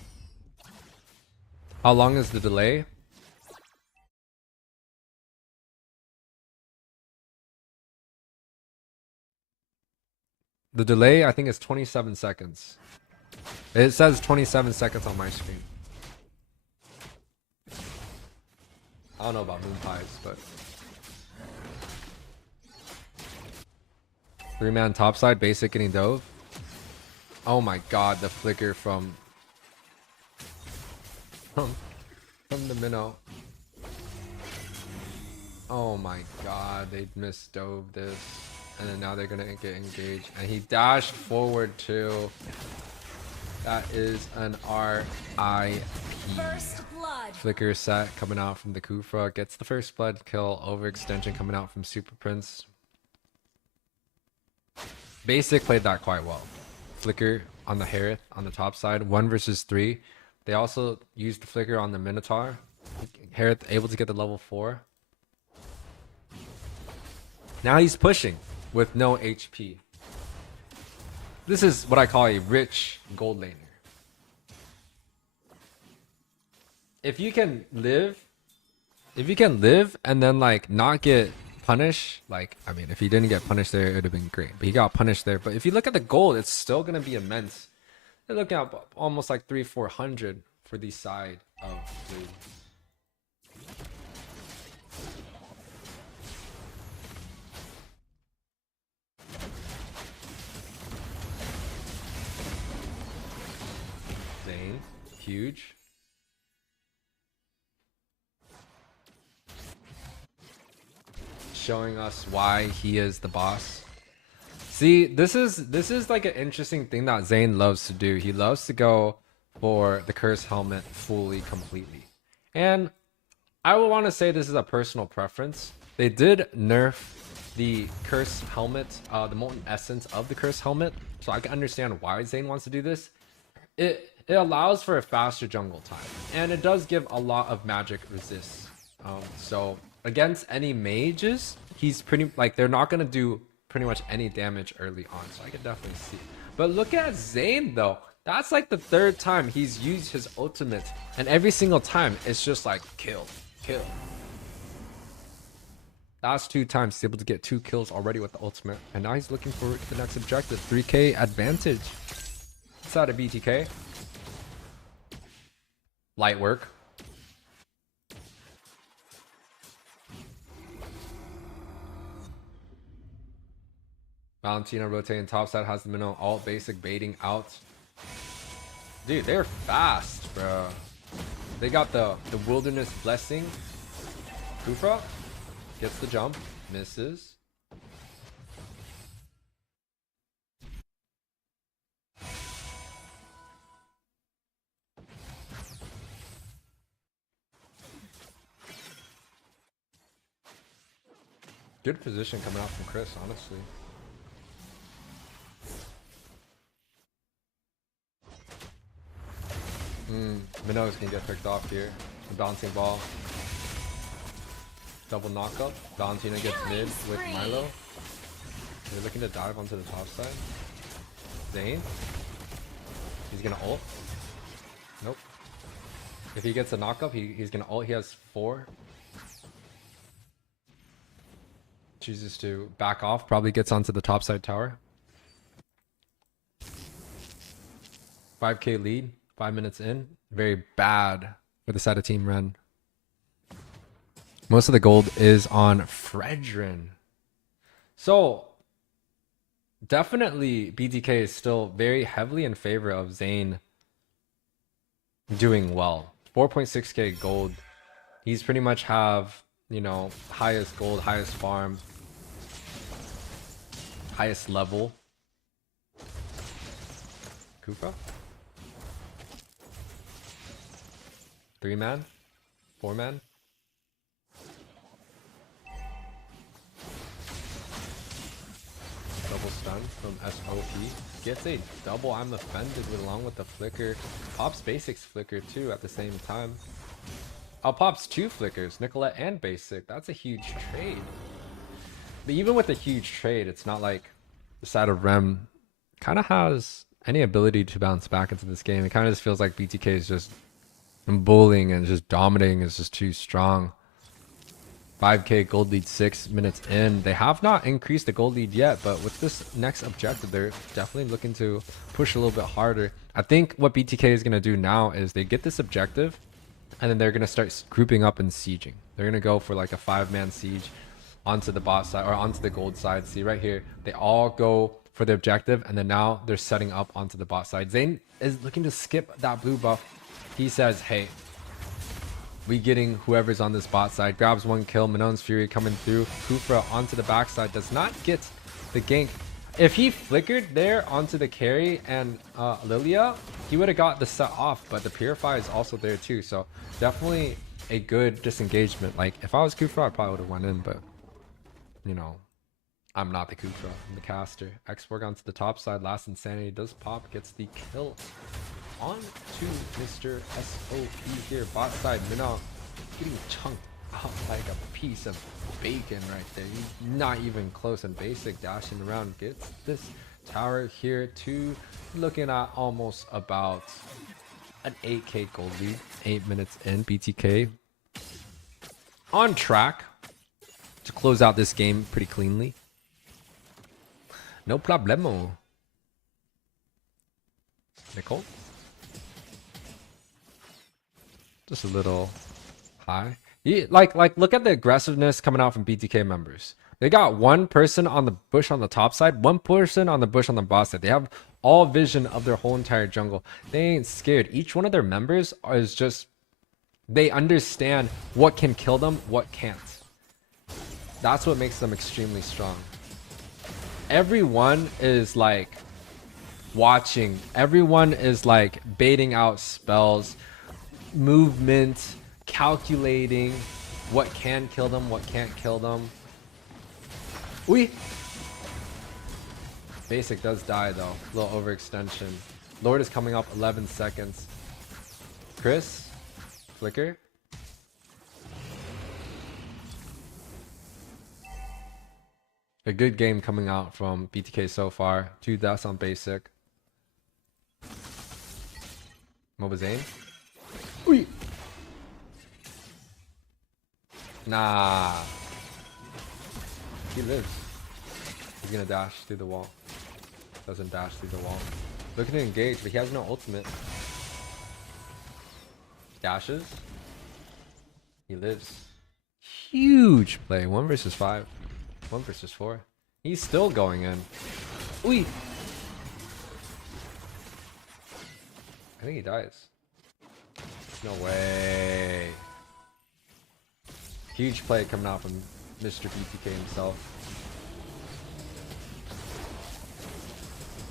How long is the delay? The delay, I think, is 27 seconds. It says 27 seconds on my screen. I don't know about moon pies, but 3-man topside, Basic getting dove. Oh my god, the flicker from the minnow. Oh my god, they missed dove this. And then now they're gonna get engaged. And he dashed forward too. That is an RIP. First blood. Flicker set coming out from the Kufra. Gets the first blood kill. Overextension coming out from Super Prince. Basic played that quite well. Flicker on the Harith on the top side. 1 versus 3. They also used the Flicker on the Minotaur. Harith able to get the level 4. Now he's pushing with no HP. This is what I call a rich gold laner. if you can live, and then like not get punished, like I mean, if he didn't get punished there, it would have been great. But he got punished there. But if you look at the gold, it's still gonna be immense. They're looking at almost like 300-400 for the side of blue. Zane, huge. Showing us why he is the boss. See, this is like an interesting thing that Zane loves to do. He loves to go for the curse helmet fully, completely. And I would want to say this is a personal preference. They did nerf the curse helmet, the molten essence of the curse helmet, so I can understand why Zane wants to do this. It allows for a faster jungle time, and it does give a lot of magic resist. So against any mages, he's pretty like they're not gonna do pretty much any damage early on, so I can definitely see. But look at Zane though. That's like the third time he's used his ultimate, and every single time it's just like kill, kill. Last 2 times he's able to get 2 kills already with the ultimate, and now he's looking for the next objective, 3k advantage. It's out of BTK. Light work. Valentina rotating topside, has the minimum alt basic baiting out. Dude, they're fast, bro. They got the wilderness blessing. Kufra gets the jump, misses. Good position coming out from Chris, honestly. Minnow's gonna get picked off here. The bouncing ball. Double knockup. Valentina gets mid with Milo. They're looking to dive onto the top side. Zane. He's gonna ult. Nope. If he gets a knockup, he's gonna ult. He has 4. Chooses to back off. Probably gets onto the top side tower. 5k lead. 5 minutes in. Very bad for the side of Team Ren. Most of the gold is on Fredrin. So, definitely BTK is still very heavily in favor of Zane doing well. 4.6k gold. He's pretty much have, you know, highest gold, highest farm, highest level. Kufa? 3-man? 4-man? Double stun from SOP. Gets a double I'm offended with, along with the flicker. Pops basics flicker too at the same time. Pops 2 flickers, Nicolette and basic. That's a huge trade. But even with a huge trade, it's not like the side of Rem kind of has any ability to bounce back into this game. It kind of just feels like BTK is just bullying and just dominating, is just too strong. 5k gold lead 6 minutes in. They have not increased the gold lead yet, but with this next objective, they're definitely looking to push a little bit harder. I think what BTK is going to do now is they get this objective, and then they're going to start grouping up and sieging. They're going to go for like a 5-man siege onto the bot side, or onto the gold side. See right here, they all go for the objective, and then now they're setting up onto the bot side. Zane is looking to skip that blue buff. He says, hey, we getting whoever's on this bot side. Grabs 1 kill. Minon's Fury coming through. Kufra onto the backside. Does not get the gank. If he flickered there onto the carry and Lilia, he would have got the set off. But the Purify is also there too. So definitely a good disengagement. Like if I was Kufra, I probably would have went in. But you know, I'm not the Kufra. I'm the caster. Xborg onto the top side. Last Insanity does pop. Gets the kill on to Mr. SOP here. Bot side, Minnow getting chunked out like a piece of bacon right there. He's not even close, and basic dashing around gets this tower here too. Looking at almost about an 8k gold lead, 8 minutes in. BTK on track to close out this game pretty cleanly. No problemo. Nicole, just a little high. Yeah, like look at the aggressiveness coming out from BTK members. They got one person on the bush on the top side, one person on the bush on the bottom side. They have all vision of their whole entire jungle. They ain't scared. Each one of their members is just, they understand what can kill them, what can't. That's what makes them extremely strong. Everyone is like watching. Everyone is like baiting out spells, movement, calculating what can kill them, what can't kill them. Ui! Basic does die though. A little overextension. Lord is coming up 11 seconds. Chris? Flicker? A good game coming out from BTK so far. 2 deaths on basic. What was aim? Ui! Nah. He lives. He's gonna dash through the wall. Doesn't dash through the wall. Looking to engage, but he has no ultimate. Dashes. He lives. Huge play. 1 versus 5. 1 versus 4. He's still going in. Ui! I think he dies. No way. Huge play coming out from Mr. BTK himself.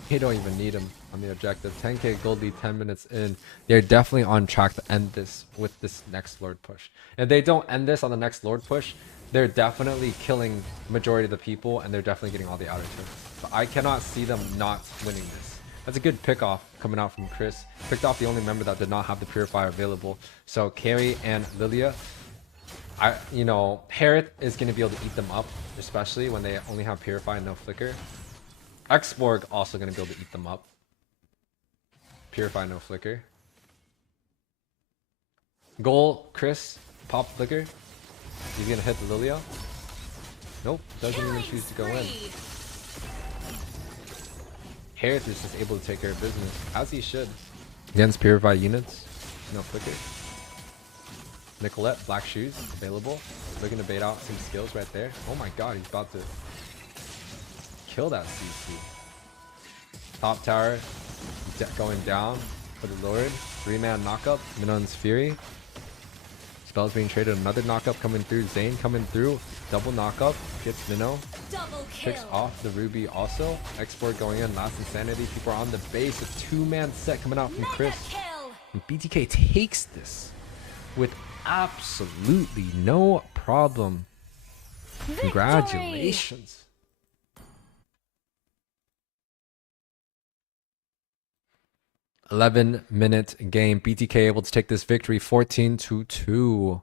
They don't even need him on the objective. 10k gold lead, 10 minutes in. They're definitely on track to end this with this next Lord push. If they don't end this on the next Lord push, they're definitely killing majority of the people and they're definitely getting all the outer turn. But I cannot see them not winning this. That's a good pick off coming out from Chris. Picked off the only member that did not have the Purifier available. So Carrie and Lilia, Harith is going to be able to eat them up, especially when they only have Purify and no Flicker. Xborg also going to be able to eat them up. Purify, no Flicker. Goal, Chris, pop Flicker. He's going to hit the Lilia. Nope, doesn't even choose to go in. Harith is just able to take care of business, as he should. Against Purify units, no Flicker. Nicolette, black shoes, available. Looking to bait out some skills right there. Oh my god, he's about to kill that CC. Top tower going down for the Lord. 3-man knockup. Minon's Fury. Spells being traded. Another knockup coming through. Zane coming through. Double knockup. Gets Minnow. Picks off the Ruby also. Export going in. Last Insanity. People are on the base. A 2-man set coming out from Chris. And BTK takes this with absolutely no problem. Congratulations. $11-minute game. BTK able to take this victory 14-2.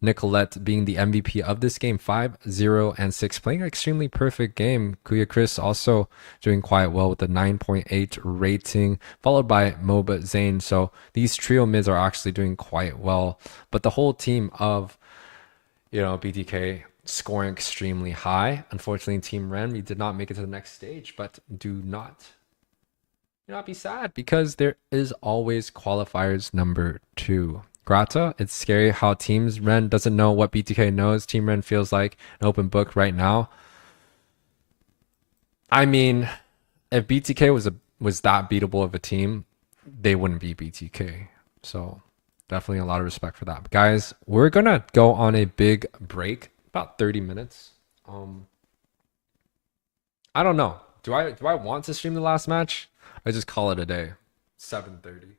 Nicolette being the MVP of this game, 5-0-6, playing an extremely perfect game. Kuya Chris also doing quite well with a 9.8 rating, followed by Moba Zane. So these trio mids are actually doing quite well, but the whole team of BTK scoring extremely high. Unfortunately, Team Ren, we did not make it to the next stage, but do not be sad because there is always qualifiers number 2. Grata, it's scary how Teams Ren doesn't know what BTK knows. Team Ren feels like an open book right now. I mean, if BTK was that beatable of a team, they wouldn't be BTK. So definitely a lot of respect for that. But guys, we're gonna go on a big break, about 30 minutes. I don't know. Do I want to stream the last match? I just call it a day. 7:30.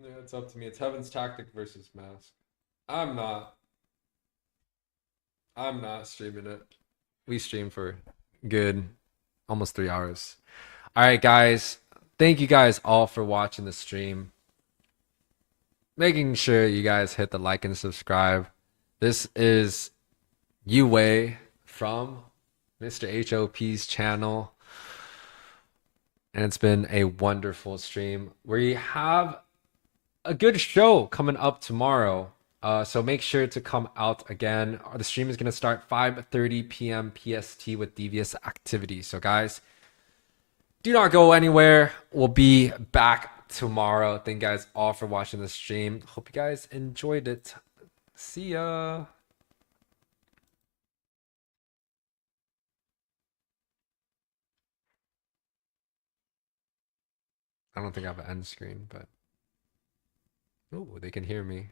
Yeah, it's up to me. It's Heaven's Tactic versus Mask. I'm not streaming it. We stream for good almost 3 hours. All right, guys. Thank you guys all for watching the stream. Making sure you guys hit the like and subscribe. This is Yue from Mr. HOP's channel. And it's been a wonderful stream. We have a good show coming up tomorrow. So make sure to come out again. The stream is going to start 5:30 p.m. PST with Devious Activity. So guys, do not go anywhere. We'll be back tomorrow. Thank you guys all for watching the stream. Hope you guys enjoyed it. See ya. I don't think I have an end screen, but oh, they can hear me.